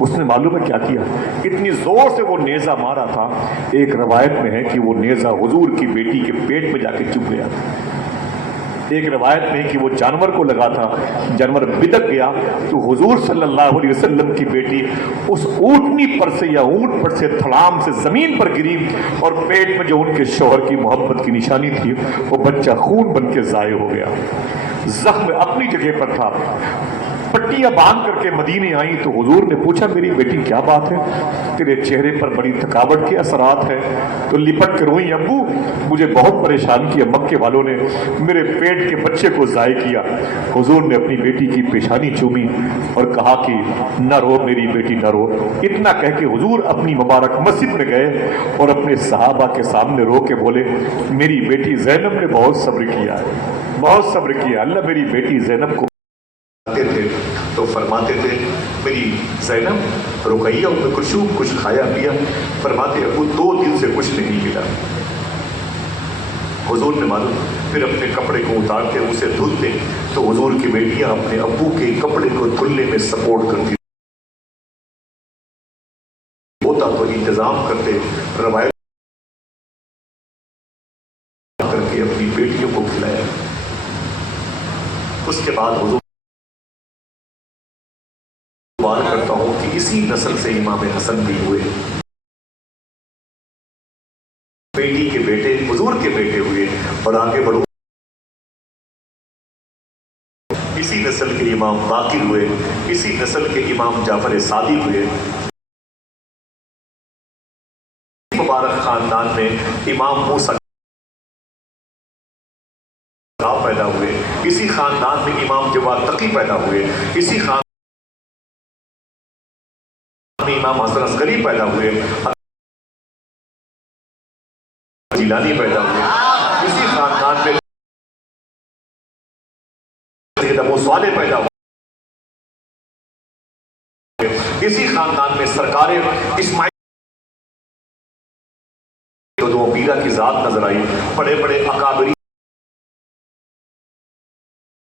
اس نے معلوم ہے کیا کیا، اتنی زور سے وہ نیزہ مارا تھا، ایک روایت میں ہے کہ وہ نیزہ حضور کی بیٹی کے پیٹ میں جا کے چپ گیا، ایک روایت میں کہ وہ جانور کو لگا تھا، جانور بدک گیا تو حضور صلی اللہ علیہ وسلم کی بیٹی اس اونٹنی پر سے یا اونٹ پر سے تھڑام سے زمین پر گری، اور پیٹ میں جو ان کے شوہر کی محبت کی نشانی تھی وہ بچہ خون بن کے ضائع ہو گیا۔ زخم اپنی جگہ پر تھا، پٹیاں باندھ کر کے مدینے آئیں تو حضور نے پوچھا میری بیٹی کیا بات ہے، تیرے چہرے پر بڑی تھکاوٹ کے اثرات ہیں؟ تو لپٹ کر روئی، ابو مجھے بہت پریشان کیا مکے والوں نے، میرے پیٹ کے بچے کو ضائع کیا۔ حضور نے اپنی بیٹی کی پیشانی چومی اور کہا کہ نہ رو میری بیٹی نہ رو۔ اتنا کہہ کے حضور اپنی مبارک مسجد میں گئے اور اپنے صحابہ کے سامنے رو کے بولے میری بیٹی زینب نے بہت صبر کیا ہے، بہت صبر کیا، اللہ میری بیٹی زینب کو تھے تو فرماتے تھے میری زینب رقیہ کچھ کھایا پیا، فرماتے ابو 2 دن سے کچھ نہیں ملا۔ حضور نے معلوم پھر اپنے کپڑے کو اتارتے اسے دھلتے تو حضور کی بیٹیاں اپنے ابو کے کپڑے کو دھلنے میں سپورٹ کرتی، ہوتا تو انتظام کرتے، روایت کر کے اپنی بیٹیوں کو کھلایا۔ اس کے بعد حضور کرتا ہوں کہ اسی نسل سے امام حسن بھی ہوئے، بیٹی کے بیٹے حضور کے بیٹے ہوئے، اور آگے بڑھو کے امام باقر ہوئے، اسی نسل کے امام جعفر صادق ہوئے، مبارک خاندان میں امام موسیٰ پیدا ہوئے، اسی خاندان میں امام جواد تقی پیدا ہوئے، اسی خاندان میں امام حسن عسکری پیدا ہوئے، جیلانی پیدا ہوئے، اسی خاندان میں سید ابو صالح پیدا ہوئے، اسی خاندان میں سرکار اسماعیل دو پیرا کی ذات نظر آئی، بڑے بڑے اکابری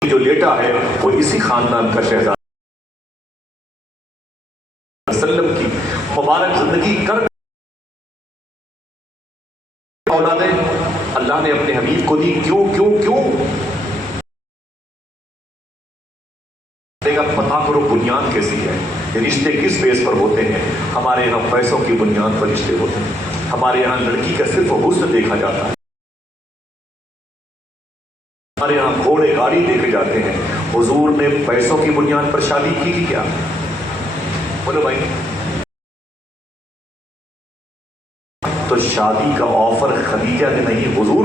جو لیٹا ہے وہ اسی خاندان کا شہزادہ وسلم کی مبارک زندگی کر اولادیں اللہ نے اپنے حبیب کو دی۔ کیوں کیوں کیوں پتا کرو بنیاد کیسی ہے، یہ رشتے کس بیس پر ہوتے ہیں۔ ہمارے یہاں پیسوں کی بنیاد پر رشتے ہوتے ہیں، ہمارے یہاں لڑکی کا صرف حسن دیکھا جاتا ہے، ہمارے یہاں گھوڑے گاڑی دیکھے جاتے ہیں۔ حضور نے پیسوں کی بنیاد پر شادی کی تھی کیا؟ بولو بھائی، تو شادی کا آفر خدیجہ نے نہیں، حضور،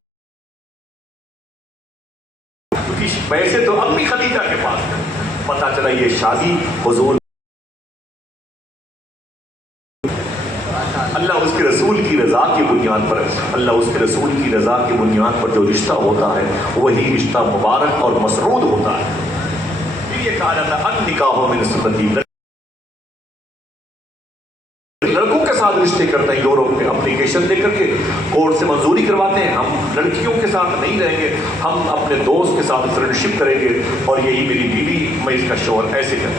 کیونکہ پیسے تو اپنی خدیجہ کے پاس تھے، پتا چلا یہ شادی حضور اللہ اس کے رسول کی رضا کی بنیاد پر، اللہ اس کے رسول کی رضا کی بنیاد پر جو رشتہ ہوتا ہے وہی رشتہ مبارک اور مسرود ہوتا ہے۔ یہ کہا جاتا ہے النکاح من سنتی، لڑکوں کے ساتھ رشتے کرتے ہیں، یورپ میں اپلیکیشن دے کر کے کورٹ سے منظوری کرواتے ہیں، ہم لڑکیوں کے ساتھ نہیں رہیں گے، ہم اپنے دوست کے ساتھ فرینڈشپ کریں گے اور یہی میری بیوی، میں اس کا شوہر، ایسے کریں۔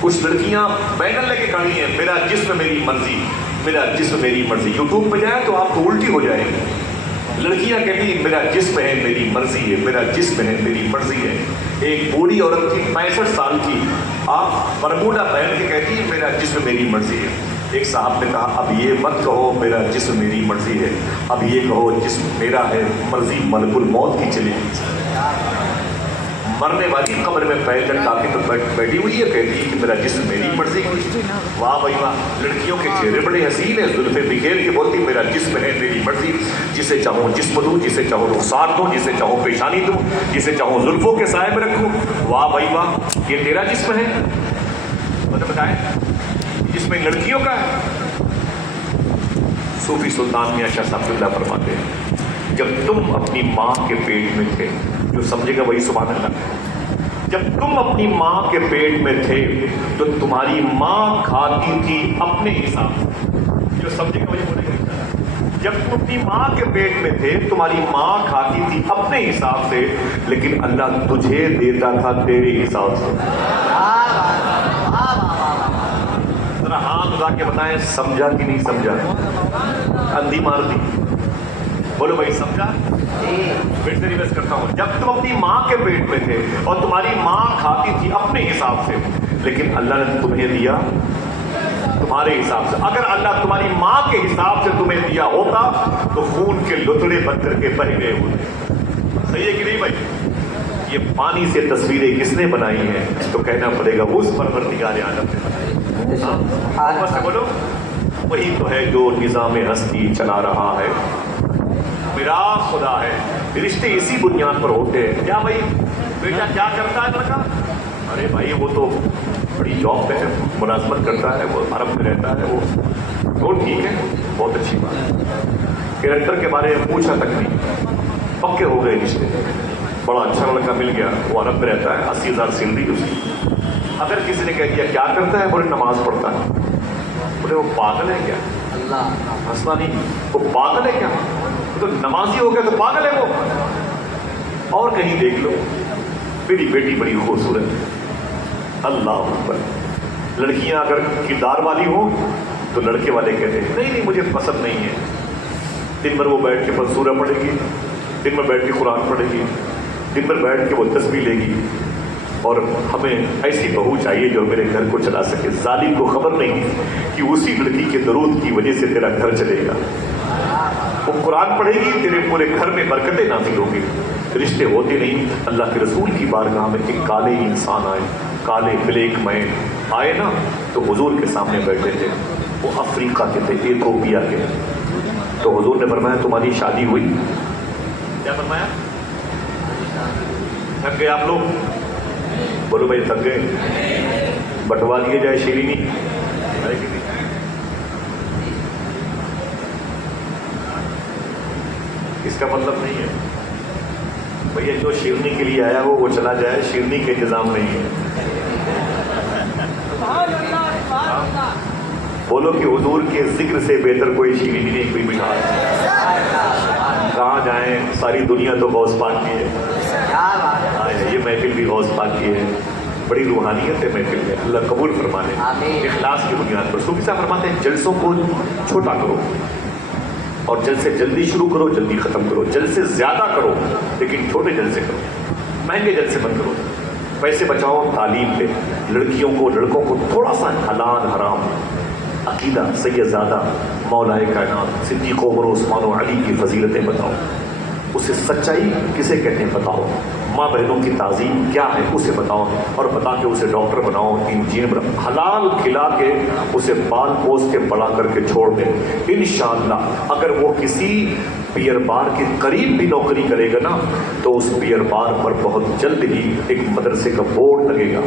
کچھ لڑکیاں بینر لے کے کھڑی ہیں، میرا جسم میری مرضی، میرا جسم میری مرضی، یوٹیوب پہ جائے تو آپ کو الٹی ہو جائے گی۔ لڑکیاں کہتی ہیں میرا جسم ہے میری مرضی ہے، میرا جسم ہے میری مرضی ہے۔ ایک بوڑھی عورت تھی 65 سال کی، آپ برموڈا پہن کے کہتی ہے میرا جسم میری مرضی ہے۔ ایک صاحب نے کہا اب یہ مت کہو میرا جسم میری مرضی ہے، اب یہ کہو جسم میرا ہے، مرضی ملک الموت کی چلی گئی۔ مرنے والی قبر میں پیر لٹکا کے تو بیٹھی ہوئی ہے، کہتی ہے کہ میرا جسم میری مرضی کی۔ واہ بھائی واہ، لڑکیوں کے چہرے بڑے حسین ہیں، زلفیں بکھیر کے بولتی میرا جسم ہے میری مرضی، جسے چاہوں جسم دوں، جسے چاہوں رخسار دوں، جسے چاہوں پیشانی دوں، جسے چاہوں زلفوں کے سائے میں رکھوں۔ واہ بھائی واہ، یہ تیرا جسم ہے؟ مطلب بتائیں جسم لڑکیوں کا ہے؟ صوفی سلطان میاں شاہ صاحب اللہ فرماتے ہیں جب تم اپنی ماں کے پیٹ میں تھے، جو سمجھے گا وہی سبحان اللہ، جب تم اپنی ماں کے پیٹ میں تھے تو تمہاری ماں کھاتی تھی اپنے حساب سے، جو سمجھے گا وہی بولے گا۔ جب تم اپنی ماں کے پیٹ میں تھے تمہاری ماں کھاتی تھی اپنے حساب سے، لیکن اللہ تجھے دیتا تھا تیرے حساب سے۔ ذرا ہاتھ اٹھا کے بتائیں سمجھا کہ نہیں سمجھا؟ اندھی مار دی، بولو بھائی سمجھا؟ پھر سے ریورس کرتا ہوں، جب تم اپنی ماں کے پیٹ میں تھے اور تمہاری ماں کھاتی تھی اپنے حساب سے، لیکن اللہ نے تمہیں دیا تمہارے حساب سے۔ اگر اللہ تمہاری ماں کے حساب سے تمہیں دیا ہوتا تو خون کے لتڑے بن کر کے بہ گئے ہوتے۔ صحیح ہے کہ نہیں بھائی؟ یہ پانی سے تصویریں کس نے بنائی ہیں تو کہنا پڑے گا اس پروردگار عالم نے بنائی۔ سے بولو وہی تو ہے جو نظام ہستی چلا رہا ہے، میرا خدا ہے۔ رشتے اسی بنیاد پر ہوتے ہیں۔ کیا بھائی بیٹا کیا کرتا ہے لڑکا؟ ارے بھائی وہ تو بڑی جاب پہ ہے، ملازمت کرتا ہے، وہ عرب میں رہتا ہے، وہ تو ٹھیک ہے، بہت اچھی بات ہے۔ کیریکٹر کے بارے میں پوچھا تک نہیں، پکے ہو گئے رشتے، بڑا اچھا لڑکا مل گیا، وہ عرب میں رہتا ہے، 80,000 سیلری اس کی۔ اگر کسی نے کہہ دیا کیا کرتا ہے، بولے نماز پڑھتا ہے، بولے وہ پاگل ہے کیا؟ ہنسنا نہیں، وہ پاگل ہے کیا؟ تو نمازی ہو گیا تو پاگل ہے وہ؟ اور کہیں دیکھ لو، میری بیٹی بڑی خوبصورت ہے، اللہ اکبر۔ لڑکیاں اگر کردار والی ہوں تو لڑکے والے کہتے ہیں نہیں مجھے پسند نہیں ہے۔ دن بھر وہ بیٹھ کے بس سورہ پڑھے گی، دن بھر بیٹھ کے قرآن پڑھے گی، دن بھر بیٹھ کے وہ تسبیح لے گی، اور ہمیں ایسی بہو چاہیے جو میرے گھر کو چلا سکے۔ ظالم کو خبر نہیں کہ اسی لڑکی کے درود کی وجہ سے تیرا گھر چلے گا۔ وہ قرآن پڑھے گی، تیرے پورے گھر میں برکتیں نازل ہوں گی۔ رشتے ہوتے نہیں. اللہ کے رسول کی بارگاہ میں ایک کالے انسان آئے, کالے بلیک مین آئے نا, تو حضور کے سامنے بیٹھے تھے. وہ افریقہ کے تھے, ایتھوپیا کے. تو حضور نے فرمایا تمہاری شادی ہوئی؟ کیا فرمایا؟ تھک گئے آپ لوگ؟ بولو بھائی تھک گئے؟ بٹوا دیے جائے شیرینی. اس کا مطلب نہیں ہے بھیا جو شیرنی کے لیے آیا ہو وہ چلا جائے, شیرنی کے انتظام نہیں ہے. بولو کہ حضور کے ذکر سے بہتر کوئی شیرینی نہیں, کوئی مٹھاس. کہاں جائیں, ساری دنیا تو غوث پاک کی ہے, یہ محفل بھی غوث پاک کی ہے. بڑی روحانیت ہے محفل میں, اللہ قبول فرمانے. اخلاص کی بنیاد پر صوفی صاحب فرماتے ہیں جلسوں کو چھوٹا کرو اور جلسے جلدی شروع کرو, جلدی ختم کرو. جلسے زیادہ کرو لیکن چھوٹے جلسے کرو, مہنگے جلسے مت کرو. پیسے بچاؤ تعلیم پہ, لڑکیوں کو لڑکوں کو تھوڑا سا حلال حرام عقیدہ سیدزادہ مولائے کائنات صدیق عمر عثمان و علی کی فضیلتیں بتاؤ. اسے سچائی کسے کہتے ہیں بتاؤ, ماں بہنوں کی تعظیم کیا ہے اسے بتاؤ, اور بتا کے اسے ڈاکٹر بناؤ, انجینئر بناؤ. حلال کھلا کے اسے پال پوس کے بڑا کر کے چھوڑ دیں. انشاءاللہ اگر وہ کسی بیئر بار کے قریب بھی نوکری کرے گا نا تو اس بیئر بار پر بہت جلد ہی ایک مدرسے کا بورڈ لگے گا.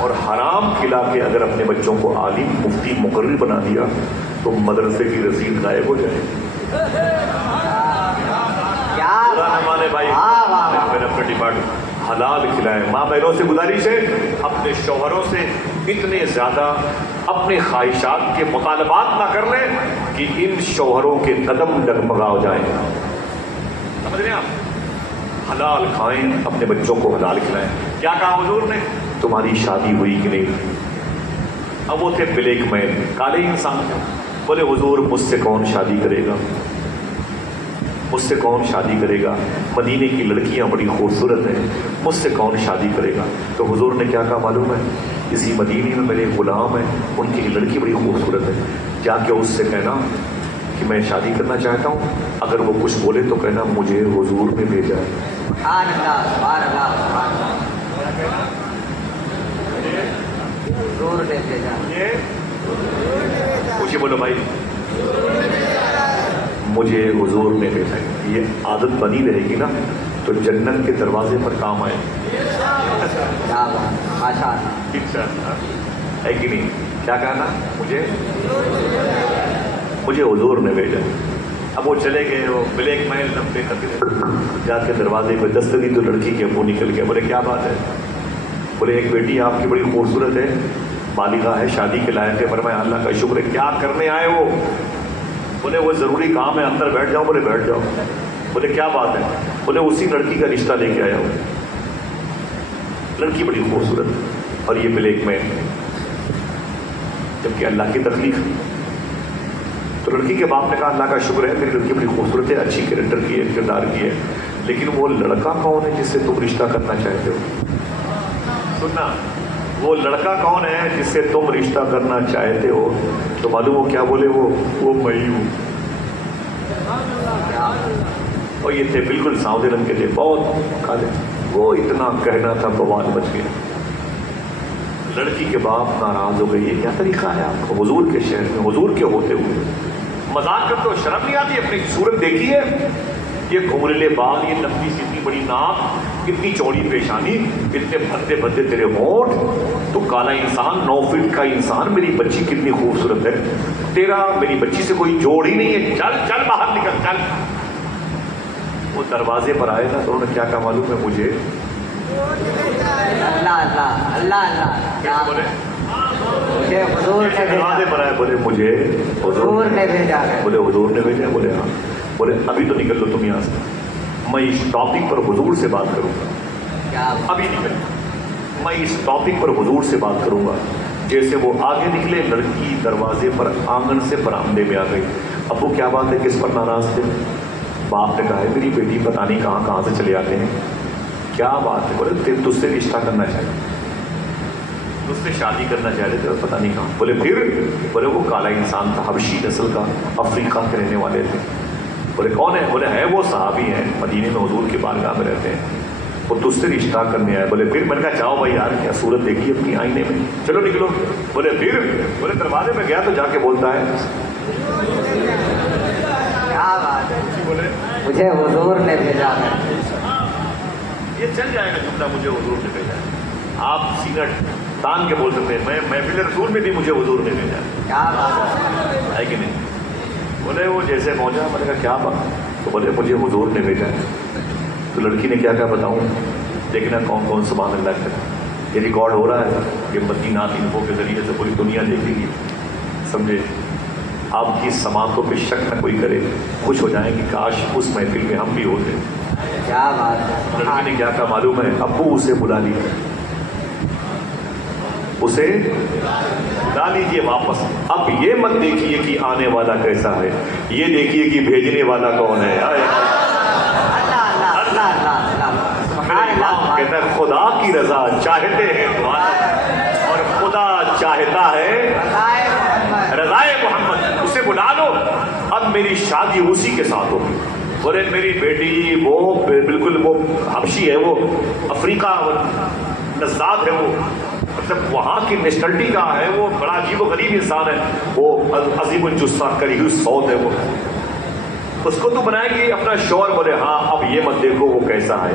اور حرام کھلا کے اگر اپنے بچوں کو عالم مفتی مقرر بنا دیا تو مدرسے کی رسید غائب ہو جائے. بھائی اپنے ڈپارٹمنٹ حلال کھلائے. ماں بہنوں سے گزارش ہے اپنے شوہروں سے اتنے زیادہ اپنے خواہشات کے مطالبات نہ کر لیں کہ ان شوہروں کے قدم ڈگمگا ہو جائیں. سمجھ رہے ہیں آپ؟ حلال کھائیں, اپنے بچوں کو حلال کھلائیں. کیا کہا حضور نے؟ تمہاری شادی ہوئی کہ نہیں؟ اب وہ تھے بلیک مین, کالے انسان. بولے حضور مجھ سے کون شادی کرے گا, مجھ سے کون شادی کرے گا؟ مدینے کی لڑکیاں بڑی خوبصورت ہیں, مجھ سے کون شادی کرے گا؟ تو حضور نے کیا کہا معلوم ہے؟ اسی مدینے میں میرے غلام ہیں, ان کی لڑکی بڑی خوبصورت ہے, جا کے اس سے کہنا کہ میں شادی کرنا چاہتا ہوں. اگر وہ کچھ بولے تو کہنا مجھے حضور میں بھیجا ہے. مجھے بولو بھائی مجھے حضور نے بھیجا ہے. یہ عادت بنی رہے گی نا تو جنت کے دروازے پر کام آئے. ہے کہ نہیں؟ کیا کہنا؟ مجھے حضور نے بھیجا. اب وہ چلے گئے, وہ بلیک مین لمبے کر کے جا کے دروازے پہ دستک دی تو لڑکی کے منہ نکل گیا. بولے کیا بات ہے؟ بولے ایک بیٹی آپ کی بڑی خوبصورت ہے, بالغہ ہے, شادی کے لائق ہے. فرمایا اللہ کا شکر ہے. کیا کرنے آئے وہ؟ بولے وہ ضروری کام ہے, اندر بیٹھ جاؤ. بولے بیٹھ جاؤ. بولے کیا بات ہے؟ بولے اسی لڑکی کا رشتہ لے کے آیا ہوں. لڑکی بڑی خوبصورت اور یہ بلیک مین, جبکہ اللہ کی تخلیق. تو لڑکی کے باپ نے کہا اللہ کا شکر ہے میری لڑکی بڑی خوبصورت ہے, اچھی کریکٹر کی ہے, کردار کی ہے, لیکن وہ لڑکا کون ہے جس سے تم رشتہ کرنا چاہتے ہو؟ سننا, وہ لڑکا کون ہے جس سے تم رشتہ کرنا چاہتے ہو؟ تو معلوم ہو کیا بولے وہ میں ہوں. اور یہ تھے بالکل ساودے رنگ کے تھے, بہت کالے. وہ اتنا کہنا تھا بوال بچ گیا. لڑکی کے باپ ناراض ہو گئے. یہ کیا طریقہ ہے آپ کو حضور کے شہر میں, حضور کے ہوتے ہوئے مذاق کرتے ہو؟ شرم نہیں آتی؟ اپنی صورت دیکھی ہے, یہ گھنگریلے بال, یہ لمبی سی اتنی بڑی ناک, اتنی چوڑی پیشانی, اتنے بھدے بھدے تیرے ہونٹ, تو کالا انسان, 9 فٹ کا انسان, میری بچی کتنی خوبصورت ہے, تیرا میری بچی سے کوئی جوڑ ہی نہیں ہے, چل چل باہر نکل چل. وہ دروازے پر آئے نا تو انہوں نے کیا کہا معلوم ہے؟ مجھے بولے دروازے پر آئے, بولے مجھے حضور نے بھیجا. بولے حضور نے بھیجا؟ بولے ہاں. بولے ابھی تو نکل لو تم یہاں سے, میں اس ٹاپک پر حضور سے بات کروں گا. ابھی نکل, میں اس ٹاپک پر حضور سے بات کروں گا. جیسے وہ آگے نکلے, لڑکی دروازے پر آنگن سے برآمدے میں آ گئی. ابو کیا بات ہے, کس پر ناراض تھے؟ باپ نے کہا ہے میری بیٹی پتہ نہیں کہاں سے چلے آتے ہیں. کیا بات ہے؟ بولے تجھ سے رشتہ کرنا چاہتے, اس سے شادی کرنا چاہتے تھے, پتہ نہیں کہاں. بولے پھر؟ بولے وہ کالا انسان تھا, حبشی نسل کا, افریقہ کے رہنے والے تھے. بولے کون ہے؟ بولے ہے وہ صحابی ہیں مدینے میں حضور کی بارگاہ میں رہتے ہیں، وہ تجھ سے رشتہ کرنے آئے۔ بولے پھر؟ میں نے کہا جاؤ بھائی یار کیا صورت دیکھی اپنی آئینے میں، چلو نکلو۔ بولے پھر؟ بولے دروازے میں گیا تو جا کے بولتا ہے کیا بات ہے، بولے مجھے حضور نے بھیجا ہے۔ یہ چل جائے گا جملہ مجھے حضور نے بھیجا ہے، آپ سینہ تان کے بول سکتے ہیں میں محفل رسول میں بھی مجھے حضور نے بھیجا کیا بات ہے کہ نہیں؟ بولے وہ جیسے پہنچا، میں نے کہا کیا بات؟ تو بولے مجھے حضور نے بھیجا ہے۔ تو لڑکی نے کیا کیا بتاؤں، دیکھنا کون کون سبحان اللہ کرے۔ یہ ریکارڈ ہو رہا ہے، یہ مدینہ انفو کے ذریعے سے پوری دنیا دیکھے گی، سمجھے؟ آپ کی سماعتوں پہ شک نہ کوئی کرے، خوش ہو جائیں کہ کاش اس محفل میں ہم بھی ہوتے۔ کیا بات ہے۔ لڑکی نے کیا کہا معلوم ہے؟ ابو اسے بلا لیجیے، اسے بلا لیجیے واپس۔ اب یہ مت دیکھیے کہ آنے والا کیسا ہے، یہ دیکھیے کہ بھیجنے والا کون ہے۔ کہتا ہے خدا کی رضا چاہتے ہیں تمہارا، اور خدا چاہتا ہے رضائے محمد، اسے بلا لو، اب میری شادی اسی کے ساتھ ہوگی۔ بولے میری بیٹی وہ بالکل وہ حبشی ہے، وہ افریقہ نژاد ہے، وہ مطلب وہاں کی نیشنلٹی کا ہے، وہ بڑا عجیب و غریب انسان ہے، وہ عظیم الجثہ کری ہوئی سوت ہے، وہ اس کو تو بنائے گی اپنا شوہر۔ بولے ہاں اب یہ مت دیکھو وہ کیسا ہے،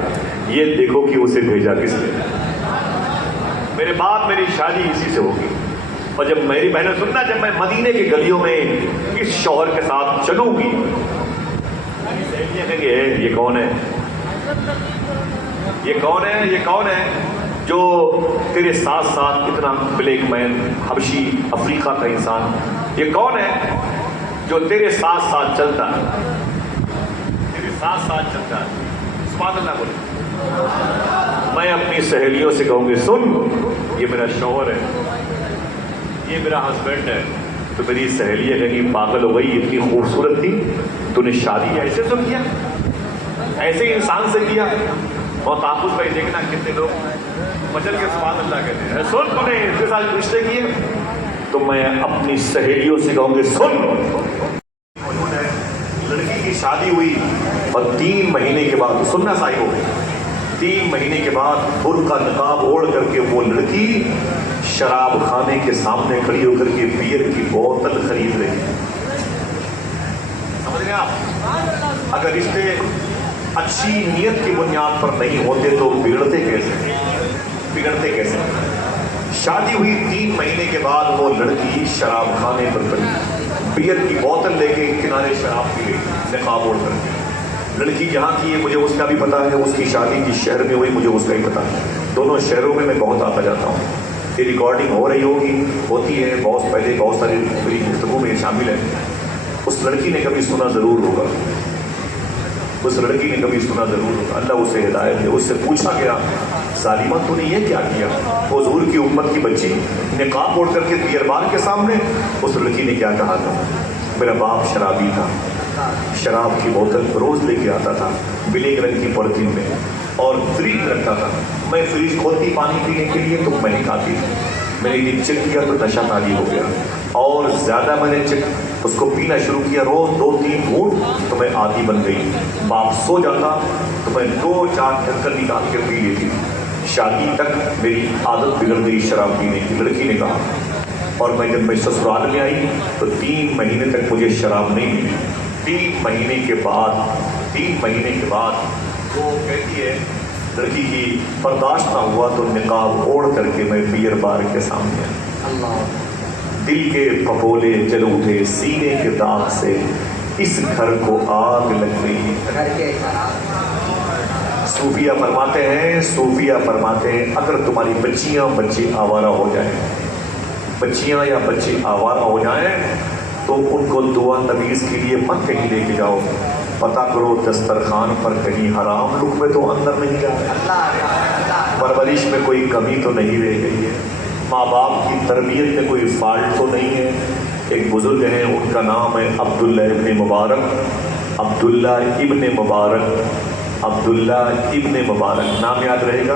یہ دیکھو کہ اسے بھیجا کس نے۔ میرے بعد میری شادی اسی سے ہوگی، اور جب میری بہنیں سننا، جب میں مدینے کی گلیوں میں اس شوہر کے ساتھ چلوں گی، یہ کون ہے، یہ کون ہے، یہ کون ہے جو تیرے ساتھ ساتھ اتنا بلیک مین حبشی افریقہ کا انسان، یہ کون ہے جو تیرے ساتھ ساتھ چلتا ہے، تیرے ساتھ ساتھ چلتا ہے۔ سبحان اللہ بولے۔ میں اپنی سہیلیوں سے کہوں گی سن یہ میرا شوہر ہے، یہ میرا ہسبینڈ ہے، تو میری سہیلیاں کہیں پاگل ہو گئی، اتنی خوبصورت تھی، تو نے شادی ایسے تو کیا، ایسے ہی انسان سے کیا۔ اور تحفظ بھائی دیکھنا کتنے لوگ مچل کے سبحان اللہ کہتے ہیں، سن تو نے اس کے ساتھ رشتے کیے، تو میں اپنی سہیلیوں سے کہوں گی سن، لڑکی کی شادی ہوئی اور 3 مہینے کے بعد سننا صاحب ہو گئی، 3 مہینے کے بعد برقع نقاب اوڑھ کر کے وہ لڑکی شراب خانے کے سامنے کھڑی ہو کر کے بیئر کی بوتل خرید رہی ہے۔ سمجھ گئے آپ؟ اگر رشتے اچھی نیت کی بنیاد پر نہیں ہوتے تو بگڑتے کیسے، بگڑتے کیسے؟ شادی ہوئی 3 مہینے کے بعد وہ لڑکی شراب خانے پر کھڑی، بیئر کی بوتل لے کے کنارے شراب پی گئی نقاب اوڑھ کر کے۔ لڑکی جہاں کی ہے مجھے اس کا بھی پتا ہے، اس کی شادی جس شہر میں ہوئی مجھے اس کا ہی پتا ہے، دونوں شہروں میں بہت آتا جاتا ہوں۔ یہ ریکارڈنگ ہو رہی ہوگی، ہوتی ہے، بہت پہلے بہت ساری میری گفتگو میں شامل ہے۔ اس لڑکی نے کبھی سنا ضرور ہوگا، اس لڑکی نے کبھی سنا ضرور ہوگا، اللہ اسے ہدایت دے۔ اس سے پوچھا گیا ظالمہ تو نے یہ کیا کیا؟ حضور کی امت کی بچی نقاب اوڑھ کر کے بیئر بار کے سامنے۔ اس لڑکی نے کیا کہا تھا؟ میرا باپ شرابی تھا، شراب کی بوتل روز لے کے آتا تھا بلیک رنگ کی پولیتھین میں، اور فریج رکھتا تھا، میں فریج کھولتی پانی پینے کے لیے تو میں نہیں کھاتی تھی، میں نے یہ چیک کیا تو نشہ تاری ہو گیا، اور زیادہ میں نے اس کو پینا شروع کیا، روز 2-3 گھونٹ تو میں عادی بن گئی۔ باپ سو جاتا تو میں 2-4 ڈھکن نکال کے پی لیتی، شادی تک میری عادت بگڑ گئی شراب پینے کی۔ لڑکی نے کہا، اور میں جب میں سسرال میں آئی تو 3 مہینے تک مجھے شراب نہیں ملی۔ 3 مہینے کے بعد وہ کہتی ہے لڑکی کی برداشت نہ ہوا تو نقاب اوڑھ کر کے میں بیئر بار کے سامنے آیا۔ دل کے پھپولے جل اٹھے سینے کے داغ سے، اس گھر کو آگ لگ گئی۔ صوفیہ فرماتے ہیں اگر تمہاری بچیاں بچے آوارہ ہو جائیں، بچیاں یا بچے آوارہ ہو جائیں تو ان کو دعا تمیز کے لیے مت کہیں لے کے جاؤ، پتہ کرو دسترخوان پر کہیں حرام لقمے تو اندر نہیں جا رہے، پرورش میں کوئی کمی تو نہیں رہ گئی ہے، ماں باپ کی تربیت میں کوئی فالٹ تو نہیں ہے۔ ایک بزرگ ہیں، ان کا نام ہے عبداللہ ابن مبارک، نام یاد رہے گا،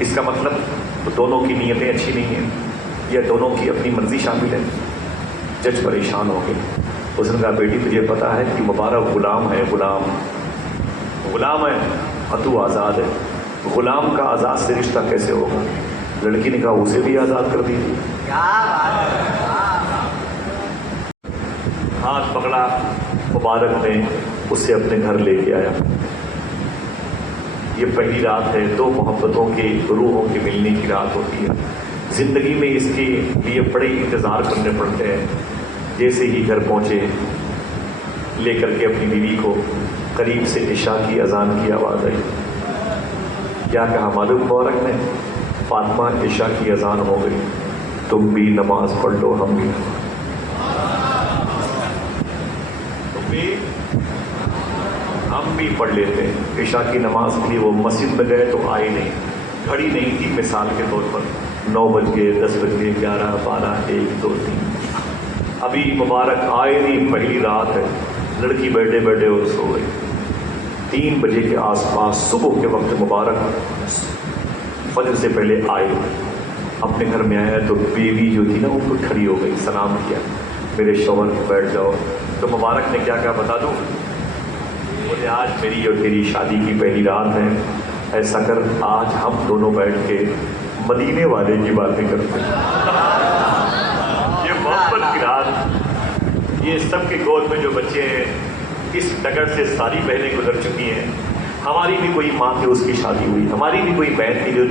اس کا مطلب دونوں کی نیتیں اچھی نہیں ہیں یا دونوں کی اپنی مرضی شامل ہے؟ جج پریشان ہو گئے. اس نے کہا بیٹی تجھے پتا ہے کہ مبارک غلام ہے، غلام ہے اور تو آزاد ہے. غلام کا آزاد سے رشتہ کیسے ہوگا؟ لڑکی نے کہا اسے بھی آزاد کر دیجیے. ہاتھ پکڑا مبارک نے، اسے اپنے گھر لے کے آیا. یہ پہلی رات ہے، دو محبتوں کے روحوں کے ملنے کی رات ہوتی ہے. زندگی میں اس کے لیے بڑے انتظار کرنے پڑتے ہیں. جیسے ہی گھر پہنچے لے کر کے اپنی بیوی کو، قریب سے عشاء کی اذان کی آواز آئی. کیا کہا معلوم مبارک نے؟ فاطمہ عشاء کی اذان ہو گئی، تم بھی نماز پڑھ لو، ہم بھی پڑھ لیتے ہیں. عشاء کی نماز کے لیے وہ مسجد میں گئے تو آئے نہیں، گھڑی نہیں تھی. مثال کے طور پر 9 بج گئے، 10 بج گئے، 11، 12، 1، 2، 3. ابھی مبارک آئے نہیں، پہلی رات ہے. لڑکی بیٹھے بیٹھے اور سو گئی. 3 بجے کے آس پاس صبح کے وقت مبارک فجر سے پہلے آئے. اپنے گھر میں آیا تو بیوی جو تھی نا وہ خود کھڑی ہو گئی، سلام کیا، میرے شوہر بیٹھ جاؤ. تو مبارک نے کیا کہا بتا دوں؟ بولے آج میری اور تیری شادی کی پہلی رات ہے، ایسا کر آج ہم دونوں بیٹھ کے مدینے والے کی باتیں کرتے ہیں. یہ محبت کی رات. یہ سب کے گود میں جو بچے ہیں، اس ڈگر سے ساری بہنیں گزر چکی ہیں. ہماری بھی کوئی ماں تھی، اس کی شادی ہوئی. ہماری بھی کوئی بہن تھی جو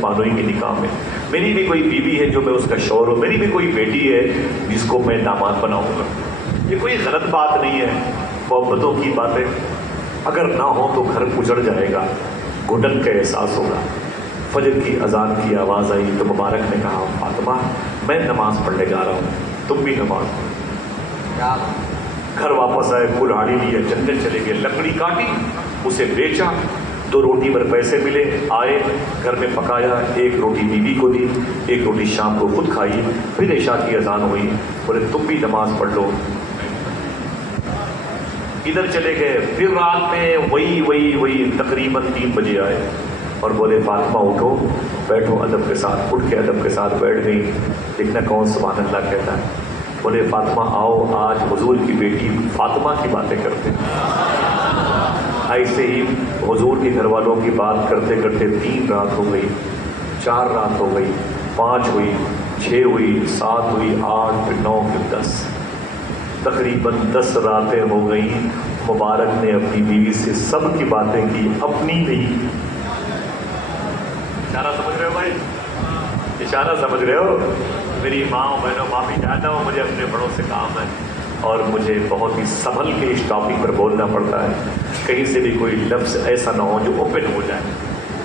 بانوئی کے نکاح میں. میری بھی کوئی بیوی ہے جو میں اس کا شوہر ہوں. میری بھی کوئی بیٹی ہے جس کو میں داماد بناؤں گا. یہ کوئی غلط بات نہیں ہے. محبتوں کی باتیں اگر نہ ہو تو گھر اجڑ جائے گا، گھٹن کا احساس ہوگا. فجر کی اذان کی آواز آئی تو مبارک نے کہا فاطمہ میں نماز پڑھنے جا رہا ہوں، تم بھی نماز پڑھو. گھر واپس آئے، کلاڑی لیا، جنگل چلے گئے، لکڑی کاٹی، اسے بیچا. 2 روٹی پر پیسے ملے. آئے گھر میں پکایا، 1 روٹی بیوی کو دی، 1 روٹی شام کو خود کھائی. پھر عشاء کی اذان ہوئی، بولے تم بھی نماز پڑھ لو. ادھر چلے گئے. پھر رات میں وہی تقریباً 3 بجے آئے اور بولے فاطمہ اٹھو، بیٹھو ادب کے ساتھ. اٹھ کے ادب کے ساتھ بیٹھ گئی. دیکھنا کون سبحان اللہ کہتا ہے. بولے فاطمہ آؤ، آج حضور کی بیٹی فاطمہ کی باتیں کرتے ہیں. ایسے ہی حضور کے گھر والوں کی بات کرتے کرتے 3 رات ہو گئی، 4 رات ہو گئی، 5 ہوئی، 6 ہوئی، 7 ہوئی، 8، پھر 9، پھر 10. تقریباً 10 راتیں ہو گئیں. مبارک نے اپنی بیوی سے سب کی باتیں کی، اپنی نہیں. اشارہ سمجھ رہے ہو بھائی؟ اشارہ سمجھ رہے ہو؟ میری ماں بہنوں معافی چاہتا ہوں، مجھے اپنے بڑوں سے کام ہے اور مجھے بہت ہی سنبھل کے اس ٹاپک پر بولنا پڑتا ہے. کہیں سے بھی کوئی لفظ ایسا نہ ہو جو اوپن ہو جائے،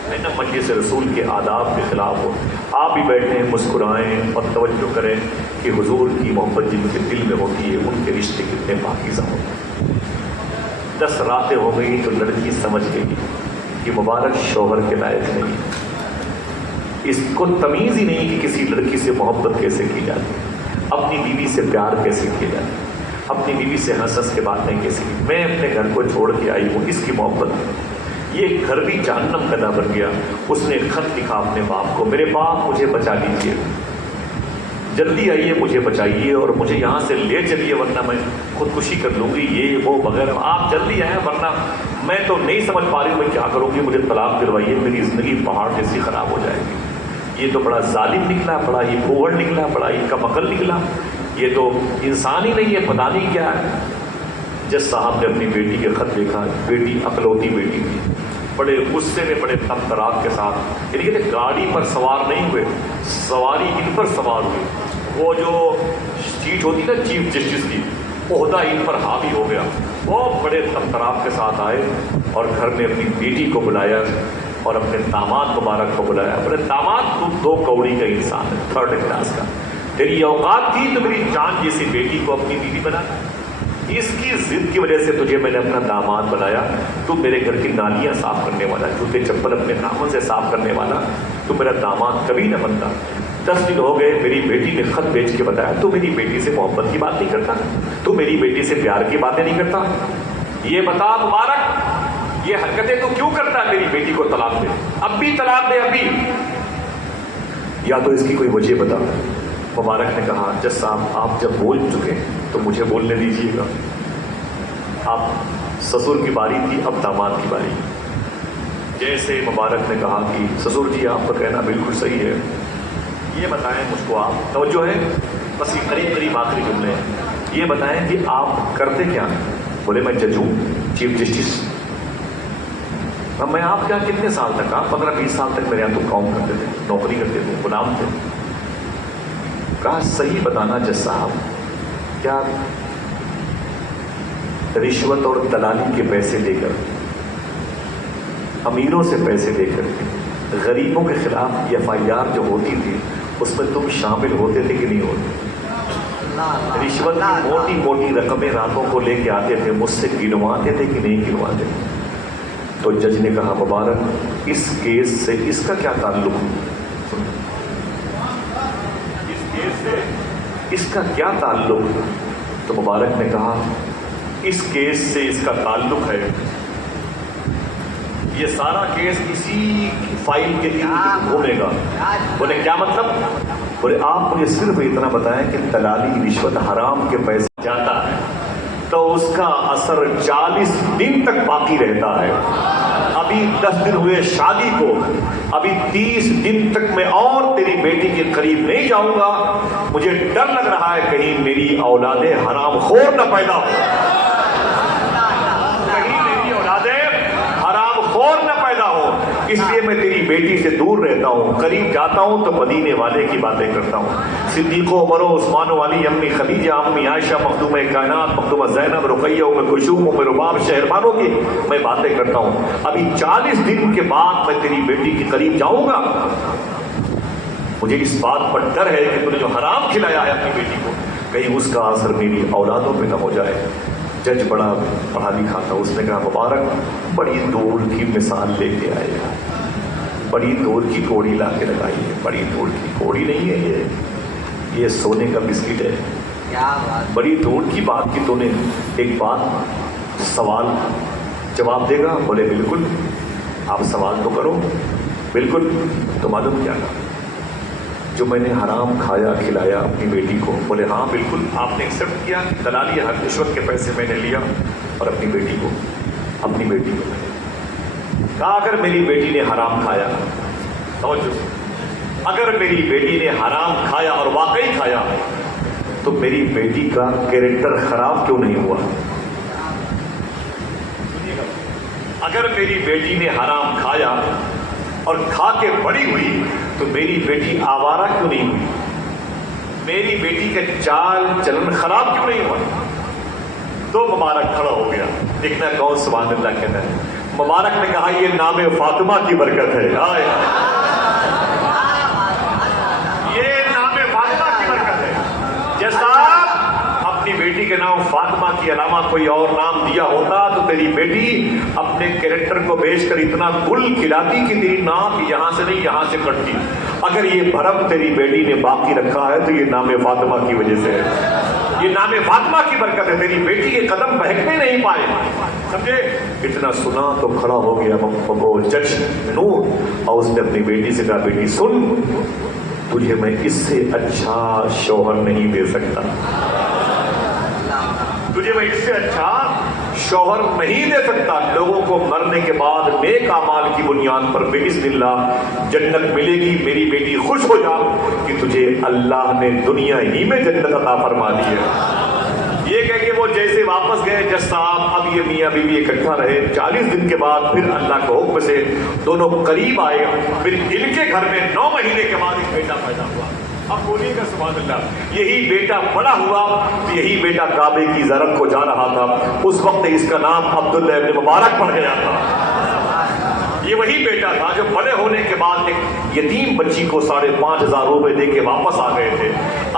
ہے نا، مجلس رسول کے آداب کے خلاف ہو. آپ بھی بیٹھیں، مسکرائیں اور توجہ کریں کہ حضور کی محبت جن کے دل میں ہوتی ہے ان کے رشتے کتنے پاکیزہ ہوتے ہیں. 10 راتیں ہو گئی تو لڑکی سمجھ گئی کہ مبارک شوہر کے لائق نہیں. اس کو تمیز ہی نہیں کہ کسی لڑکی سے محبت کیسے کی جاتی ہے، اپنی بیوی سے پیار کیسے کیا جاتا ہے، اپنی بیوی سے ہنس ہنس کے باتیں کیسے کی. میں اپنے گھر کو چھوڑ کے آئی ہوں اس کی محبت میں. یہ گھر بھی جہنم کا بن گیا. اس نے خط لکھا اپنے باپ کو، میرے باپ مجھے بچا لیجیے، جلدی آئیے مجھے بچائیے اور مجھے یہاں سے لے چلیے ورنہ میں خودکشی کر لوں گی، یہ وہ وغیرہ. آپ جلدی آئیں ورنہ میں تو نہیں سمجھ پا رہی ہوں میں کیا کروں گی. مجھے طلاق دلوائیے، میری زندگی پہاڑ جیسی خراب ہو جائے گی. یہ تو بڑا ظالم نکلا، بڑا ہی پوہڑ نکلا، بڑا ہی کم عقل نکلا. یہ تو انسان ہی نہیں ہے، پتہ نہیں کیا ہے. جج صاحب نے اپنی بیٹی کے خط لکھا. بیٹی اکلوتی بیٹی تھی، بڑے غصے میں، بڑے تمتراک کے ساتھ، یعنی کہ گاڑی پر سوار نہیں ہوئے، سواری ان پر سوار ہوئی. وہ جو سیٹ ہوتی نا چیف جسٹس کی، عہدہ ان پر حاوی ہو گیا. وہ بڑے تمتراک کے ساتھ آئے اور گھر میں اپنی بیٹی کو بلایا اور اپنے داماد مبارک کو بلایا. اپنے داماد تو 2 کوڑی کا انسان ہے، 3rd کلاس کا. تیری اوقات تھی تو میری جان جیسی بیٹی کو اپنی بیوی بنا. اس کی ضد کی وجہ سے تجھے میں نے اپنا داماد بنایا. تو میرے گھر کی نالیاں صاف کرنے والا، جوتے چپل اپنے ناخن سے صاف کرنے والا، تو میرا داماد کبھی نہ بنتا. 10 دن ہو گئے، میری بیٹی نے خط بھیج کے بتایا تو میری بیٹی سے محبت کی بات نہیں کرتا، تو میری بیٹی سے پیار کی باتیں نہیں کرتا. یہ بتا مبارک یہ حرکتیں تو کیوں کرتا ہے؟ میری بیٹی کو طلاق دے، اب بھی طلاق دے، ابھی، یا تو اس کی کوئی وجہ بتا۔ مبارک نے کہا جج صاحب آپ جب بول چکے تو مجھے بولنے دیجیے گا، اب سسر کی باری تھی، اب داماد کی باری۔ جیسے مبارک نے کہا کہ سسر جی آپ کا کہنا بالکل صحیح ہے، یہ بتائیں مجھ کو، آپ توجہ ہے، بس یہ قریب قریب آخری جملے ہیں، یہ بتائیں کہ آپ کرتے کیا ہیں؟ بولے میں جج ہوں، چیف جسٹس۔ اب میں آپ کیا کتنے سال تک؟ آپ 15-20 سال تک میرے یہاں تو کام کرتے تھے، نوکری کرتے تھے، غلام تھے۔ کہا صحیح بتانا جج صاحب، کیا رشوت اور دلالی کے پیسے لے کر، امیروں سے پیسے لے کر غریبوں کے خلاف FIR جو ہوتی تھی اس میں تم شامل ہوتے تھے کہ نہیں ہوتے؟ رشوت کی موٹی موٹی رقمیں راتوں کو لے کے آتے تھے، مجھ سے گنواتے تھے کہ نہیں گنواتے؟ تو جج نے کہا مبارک اس کیس سے اس کا کیا تعلق؟ اس کیس سے اس کا کیا تعلق؟ تو مبارک نے کہا اس کیس سے اس کا تعلق ہے، یہ سارا کیس اسی فائل کے ارد گھومے گا۔ بولے کیا مطلب؟ بولے آپ مجھے صرف اتنا بتائیں کہ دلالی رشوت حرام کے پیسے جاتا ہے تو اس کا اثر 40 دن تک باقی رہتا ہے۔ ابھی 10 دن ہوئے شادی کو، ابھی 30 دن تک میں اور تیری بیٹی کے قریب نہیں جاؤں گا، مجھے ڈر لگ رہا ہے کہیں میری اولادیں حرام خور نہ پیدا ہو، کہیں میری اولادیں حرام خور نہ پیدا ہو، اس لیے میں تیری بیٹی سے دور رہتا ہوں، قریب جاتا ہوں تو مدینے والے کی باتیں کرتا ہوں، صدیق و عمر و عثمان و علی، امی خدیجہ، امی عائشہ، مخدومہ کائنات، مخدومہ زینب، رقیہ، ام کلثوم، ام رباب، شہربانوں کی میں باتیں کرتا ہوں۔ ابھی 40 دن کے بعد میں تیری بیٹی کے قریب جاؤں گا، مجھے اس بات پر ڈر ہے کہ تو نے جو حرام کھلایا ہے اپنی بیٹی کو، کہیں اس کا اثر میری اولادوں پہ نہ ہو جائے۔ جج بڑا پڑھا لکھا تھا، اس نے کہا مبارک بڑی دور کی مثال لے کے آئے، بڑی دور کی کوڑی لا کے لگائی ہے، بڑی دور کی کوڑی نہیں ہے، یہ سونے کا بسکٹ ہے، بڑی دور کی بات کی تو نے ایک بات سوال جواب دے گا؟ بولے بالکل، آپ سوال تو کرو۔ بالکل، تو معلوم کیا تھا جو میں نے حرام کھایا کھلایا اپنی بیٹی کو؟ بولے ہاں بالکل، آپ نے ایکسیپٹ کیا، دلالی رشوت کے پیسے میں نے لیا اور اپنی بیٹی کو کہا اگر میری بیٹی نے حرام کھایا، توجہ، اگر میری بیٹی نے حرام کھایا اور واقعی کھایا تو میری بیٹی کا کیریکٹر خراب کیوں نہیں ہوا؟ اگر میری بیٹی نے حرام کھایا اور کھا کے بڑی ہوئی تو میری بیٹی آوارہ کیوں نہیں ہوئی؟ میری بیٹی کا چال چلن خراب کیوں نہیں ہوا؟ تو مبارک کھڑا ہو گیا، دیکھنا کون سبحان اللہ کہتا ہے۔ مبارک نے کہا یہ نام فاطمہ کی برکت ہے، یہ نام فاطمہ کی برکت ہے۔ جیسا اپنی بیٹی کے نام فاطمہ کے علاوہ کوئی اور نام دیا ہوتا تو تیری بیٹی اپنے کیریکٹر کو بیچ کر اتنا گل کھلاتی کہ تیری ناک یہاں سے نہیں یہاں سے کٹتی۔ اگر یہ بھرم تیری بیٹی نے باقی رکھا ہے تو یہ نام فاطمہ کی وجہ سے ہے، یہ نام فاطمہ کی برکت ہے۔ تیری بیٹی کے قدم بہکنے نہیں پائے، سمجھے؟ اتنا سنا تو کھڑا ہو گیا وہ جج نور، اور اس نے اپنی بیٹی سے کہا بیٹی سن، تجھے میں اس سے اچھا شوہر نہیں دے سکتا، تجھے میں اس سے اچھا شوہر نہیں دے سکتا۔ لوگوں کو مرنے کے بعد نیک اعمال کی بنیاد پر باذن اللہ جنت ملے گی۔ میری بیٹی خوش ہو جا کہ تجھے اللہ نے دنیا ہی میں جنت عطا فرما دی ہے۔ یہ کہہ کے وہ جیسے واپس گئے جج صاحب، اب یہ میاں بیوی اکٹھا رہے۔ 40 دن کے بعد پھر اللہ کے حکم سے دونوں قریب آئے، پھر ان کے گھر میں 9 مہینے کے بعد ایک بیٹا پیدا ہوا۔ اب بولیے گا سبحان اللہ، یہی بیٹا بڑا ہوا تو یہی بیٹا کعبے کی زیارت کو جا رہا تھا، اس وقت اس کا نام عبداللہ ابن مبارک پڑ گیا تھا۔ یہ وہی بیٹا تھا جو بڑے ہونے کے بعد ایک یتیم بچی کو 5,500 روپے دے کے واپس آ گئے تھے۔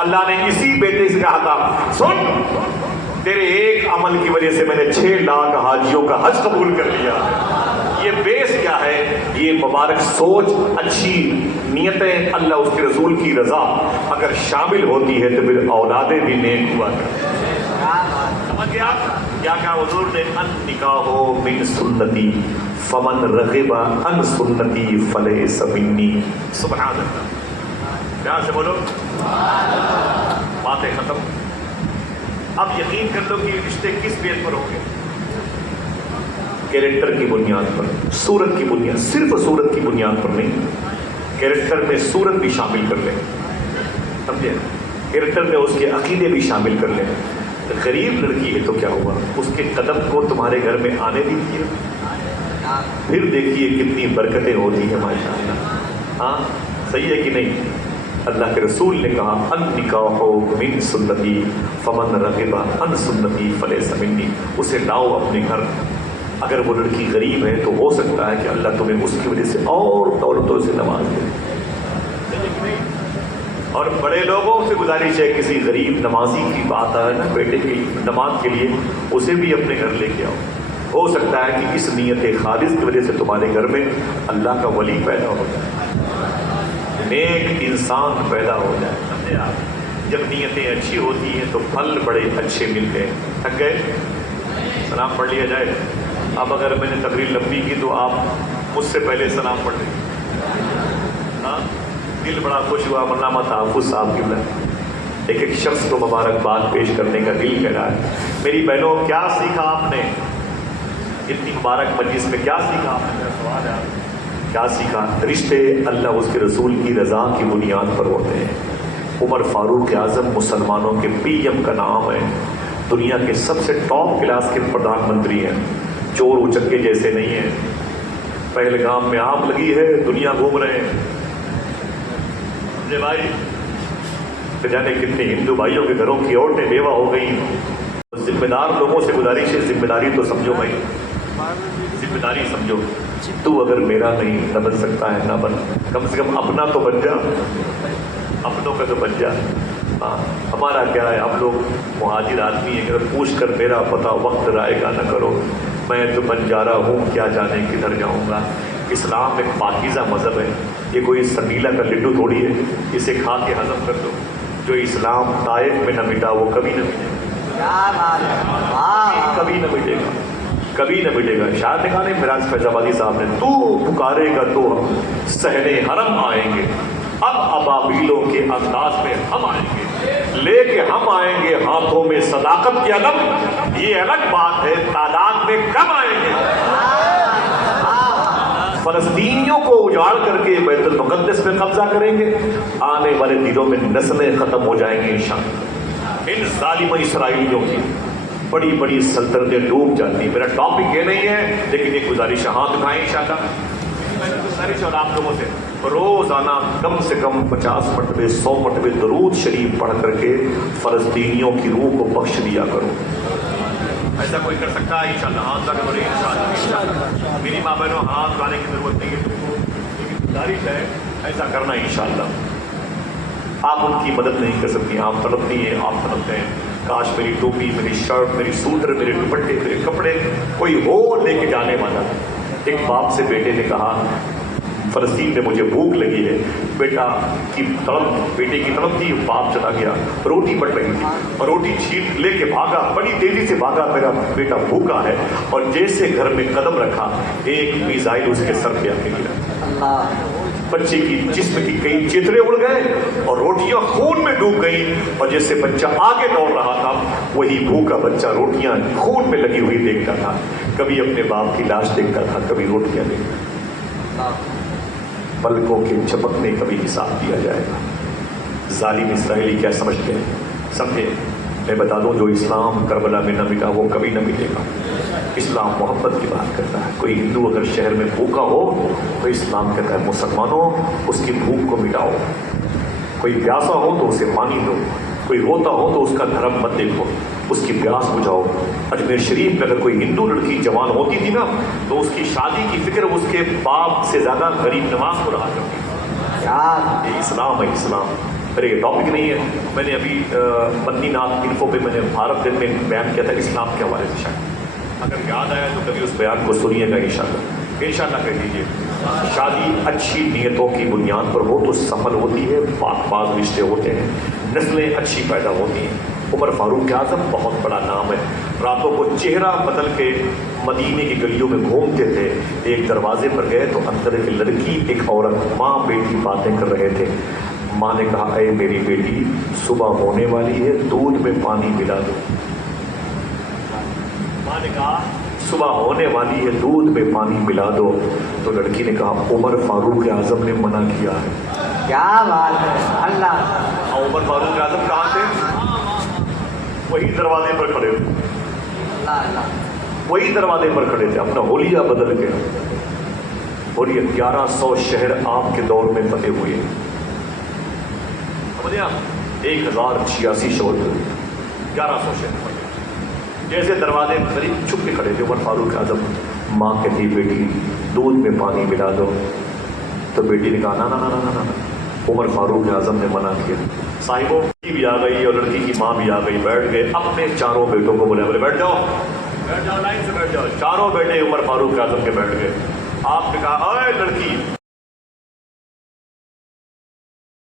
اللہ نے اسی بیٹے سے کہا تھا سن، تیرے ایک عمل کی وجہ سے میں نے 6 لاکھ حاجیوں کا حج قبول کر لیا۔ یہ بیس کیا ہے؟ یہ مبارک سوچ، اچھی نیتیں، اللہ اس کے رسول کی رضا اگر شامل ہوتی ہے تو پھر اولادیں بھی نیک ہوا کرتی ہیں۔ سمجھ گیا؟ کیا کہا حضور نے؟ ان نکاح من سنتی فمن رغب ان سنتی فلیس منی. سبحان اللہ. پیار سے بولو باتیں ختم. اب یقین کر لو کہ یہ رشتے کس بیس پر ہوں گے؟ کیریکٹر کی بنیاد پر، صورت کی بنیاد، صرف صورت کی بنیاد پر نہیں، کیریکٹر میں صورت بھی شامل کر لیں. سمجھے؟ کیریکٹر میں اس کے عقیدے بھی شامل کر لیں. غریب لڑکی ہے تو کیا ہوا؟ اس کے قدم کو تمہارے گھر میں آنے دیجیے، پھر دیکھیے کتنی برکتیں ہوتی ہیں ماشاءاللہ. ہاں صحیح ہے کہ نہیں؟ اللہ کے رسول نے کہا ان نکاح من سنتی فمن رغب ان سنتی فلیس منی. اسے لاؤ اپنے گھر. اگر وہ لڑکی غریب ہے تو ہو سکتا ہے کہ اللہ تمہیں اس کی وجہ سے اور دولتوں سے نواز دے. اور بڑے لوگوں سے گزارش ہے، کسی غریب نمازی کی بات ہے نا بیٹے کی نماز کے لیے، اسے بھی اپنے گھر لے کے آؤ. ہو سکتا ہے کہ اس نیت خالص کی وجہ سے تمہارے گھر میں اللہ کا ولی پیدا ہو جائے، نیک انسان پیدا ہو جائے. سمجھے آپ؟ جب نیتیں اچھی ہوتی ہیں تو پھل بڑے اچھے ملتے ہیں. تھک گئے؟ سلام پڑھ لیا جائے. اب اگر میں نے تقریر لمبی کی تو آپ مجھ سے پہلے سلام پڑھ لیں. ہاں دل بڑا خوش ہوا. علامہ تحفظ صاحب کی ایک شخص کو مبارکباد پیش کرنے کا دل کہہ رہا ہے. میری بہنوں کیا سیکھا آپ نے اتنی مبارک مجلس میں؟ کیا سیکھا آپ نے؟ میرا سوال ہے کیا سیکھا؟ رشتے اللہ اس کے رسول کی رضا کی بنیاد پر ہوتے ہیں. عمر فاروق اعظم مسلمانوں کے پی ایم کا نام ہے. دنیا کے سب سے ٹاپ کلاس کے پردھان منتری ہیں. چور اچکے جیسے نہیں ہیں. پہلگام میں آگ لگی ہے، دنیا گھوم رہے ہیں. بھائی جانے کتنے ہندو بھائیوں کے گھروں کی عورتیں بیوہ ہو گئی. ذمہ دار لوگوں سے گزارش ہے، ذمہ داری تو سمجھو بھائی، ذمہ داری سمجھو. تو اگر میرا نہیں نہ بن سکتا ہے نہ بن، کم سے کم اپنا تو بن جا، اپنوں کا تو بن جا. ہاں ہمارا کیا ہے، ہم لوگ مہاجر آدمی ہیں. اگر پوچھ کر میرا پتہ وقت رائے گا نہ کرو، میں تو بن جا رہا ہوں، کیا جانے کدھر جاؤں گا. اسلام ایک پاکیزہ مذہب ہے. یہ کوئی سنگیلا کا لڈو تھوڑی ہے اسے کھا کے ہضم کر دو. جو اسلام طائف میں نہ مٹا وہ کبھی نہ مٹے گا، کبھی نہ مٹے گا، کبھی نہ مٹے گا. شاعر نے کہا نہیں میراج فیض آبادی صاحب نے، تو پکارے گا تو ہم صحن حرم آئیں گے. اب ابابیلوں کے انداز میں ہم آئیں گے، لے کے ہم آئیں گے ہاتھوں میں صداقت کی علم. یہ الگ بات ہے تعداد میں کم آئیں گے. فلسطینیوں کو اجاڑ کر کے بیت المقدس میں قبضہ کریں گے. آنے والے دنوں میں نسلیں ختم ہو جائیں گے انشاءاللہ. ان ظالم اسرائیلیوں کی بڑی بڑی سلطنتیں ڈوب جاتی. میرا ٹاپک یہ نہیں ہے لیکن ایک گزارش ہاتھ اٹھائیں انشاءاللہ. میں نے گزارش اور آپ لوگوں سے روزانہ کم سے کم 50 مرتبے 100 مرتبے درود شریف پڑھ کر کے فلسطینیوں کی روح کو بخش دیا کرو. ایسا کوئی کر سکتا ہے انشاءاللہ؟ ہاتھ لگا کریں انشاءاللہ. میری ماں بہنوں ہاتھ لانے کی ضرورت نہیں ہے تم کو، لیکن گزارش ہے ایسا کرنا انشاءاللہ. آپ ان کی مدد نہیں کر سکتی، آپ تڑپتی ہیں، آپ تڑپتے ہیں. کاش میری ٹوپی، میری شرٹ، میری سوٹر، میرے دوپٹے، میرے کپڑے کوئی ہو لے کے جانے والا. ایک باپ سے بیٹے نے کہا فلسطین میں مجھے بھوک لگی ہے. بیٹا کی تڑپ، بیٹے کی تڑپ تھی. باپ چلا گیا، روٹی بٹ رہی تھی اور روٹی چھین لے کے بھاگا، بڑی تیزی سے بھاگا. میرا بیٹا بھوکا ہے. اور جیسے گھر میں قدم رکھا ایک میزائل اس کے سر پہ آ کے گرا. بچے کی جسم کی کئی چیترے اڑ گئے اور روٹیاں خون میں ڈوب گئی. اور جیسے بچہ آگے دوڑ رہا تھا وہی بھوکا بچہ روٹیاں خون میں لگی ہوئی دیکھتا تھا. کبھی اپنے باپ کی لاش دیکھتا تھا، کبھی روٹیاں دیکھتا تھا. پلکوں کے جھپکنے کبھی حساب دیا جائے گا. ظالم اسرائیلی کیا سمجھتے ہیں؟ سمجھے میں بتا دوں، جو اسلام کربلا میں نہ مٹا وہ کبھی نہ مٹے گا. اسلام محبت کی بات کرتا ہے. کوئی ہندو اگر شہر میں بھوکا ہو تو اسلام کہتا ہے مسلمانوں اس کی بھوک کو مٹاؤ. کوئی پیاسا ہو تو اسے پانی دو. کوئی روتا ہو تو اس کا دھرم مت دیکھو، اس کی پیاس بجھاؤ. اجمیر شریف میں اگر کوئی ہندو لڑکی جوان ہوتی تھی نا تو اس کی شادی کی فکر اس کے باپ سے زیادہ غریب نواز کو رہا کرتی تھی. یہ اسلام ہے. اسلام میرے یہ ٹاپک نہیں ہے. میں نے ابھی بدنی ناتھ انفو پہ میں نے بھارت دن میں بیان کیا تھا اسلام کے حوالے سے. شاید اگر یاد آیا تو کبھی اس بیان کو سنیے گا انشاءاللہ کہہ دیجیے. شادی اچھی نیتوں کی بنیاد پر ہو تو سفل ہوتی ہے. پاک باز رشتے ہوتے ہیں، نسلیں اچھی پیدا ہوتی ہیں. عمر فاروق اعظم بہت بڑا نام ہے. راتوں کو چہرہ بدل کے مدینے کی گلیوں میں گھومتے تھے. ایک دروازے پر گئے تو اندر ایک لڑکی ایک عورت ماں بیٹی باتیں کر رہے تھے. ماں نے کہا اے میری بیٹی صبح ہونے والی ہے دودھ میں پانی ملا دو. ماں نے کہا صبح ہونے والی ہے دودھ میں پانی ملا دو. تو لڑکی نے کہا عمر فاروق اعظم نے منع کیا ہے. کیا بات ہے اللہ. عمر فاروق اعظم کہاں تھے؟ وہی دروازے پر کھڑے تھے. وہی دروازے پر کھڑے تھے اپنا حلیہ بدل کے. اور یہ 1100 شہر آپ کے دور میں فتح ہوئے. 1086 شہر 1100 شہر. جیسے دروازے قریب چھپ کے کھڑے تھے عمر فاروق اعظم. ماں کہتی بیٹی دودھ میں پانی ملا دو. تو بیٹی نے کہا نا عمر فاروق اعظم نے منع کیا. صاحبوں کی بھی آ گئی اور لڑکی کی ماں بھی آ گئی. بیٹھ گئے اپنے چاروں بیٹوں کو بولے بیٹھ جاؤ لائن سے بیٹھ جاؤ. چاروں بیٹے عمر فاروق اعظم کے بیٹھ گئے. آپ نے کہا اے لڑکی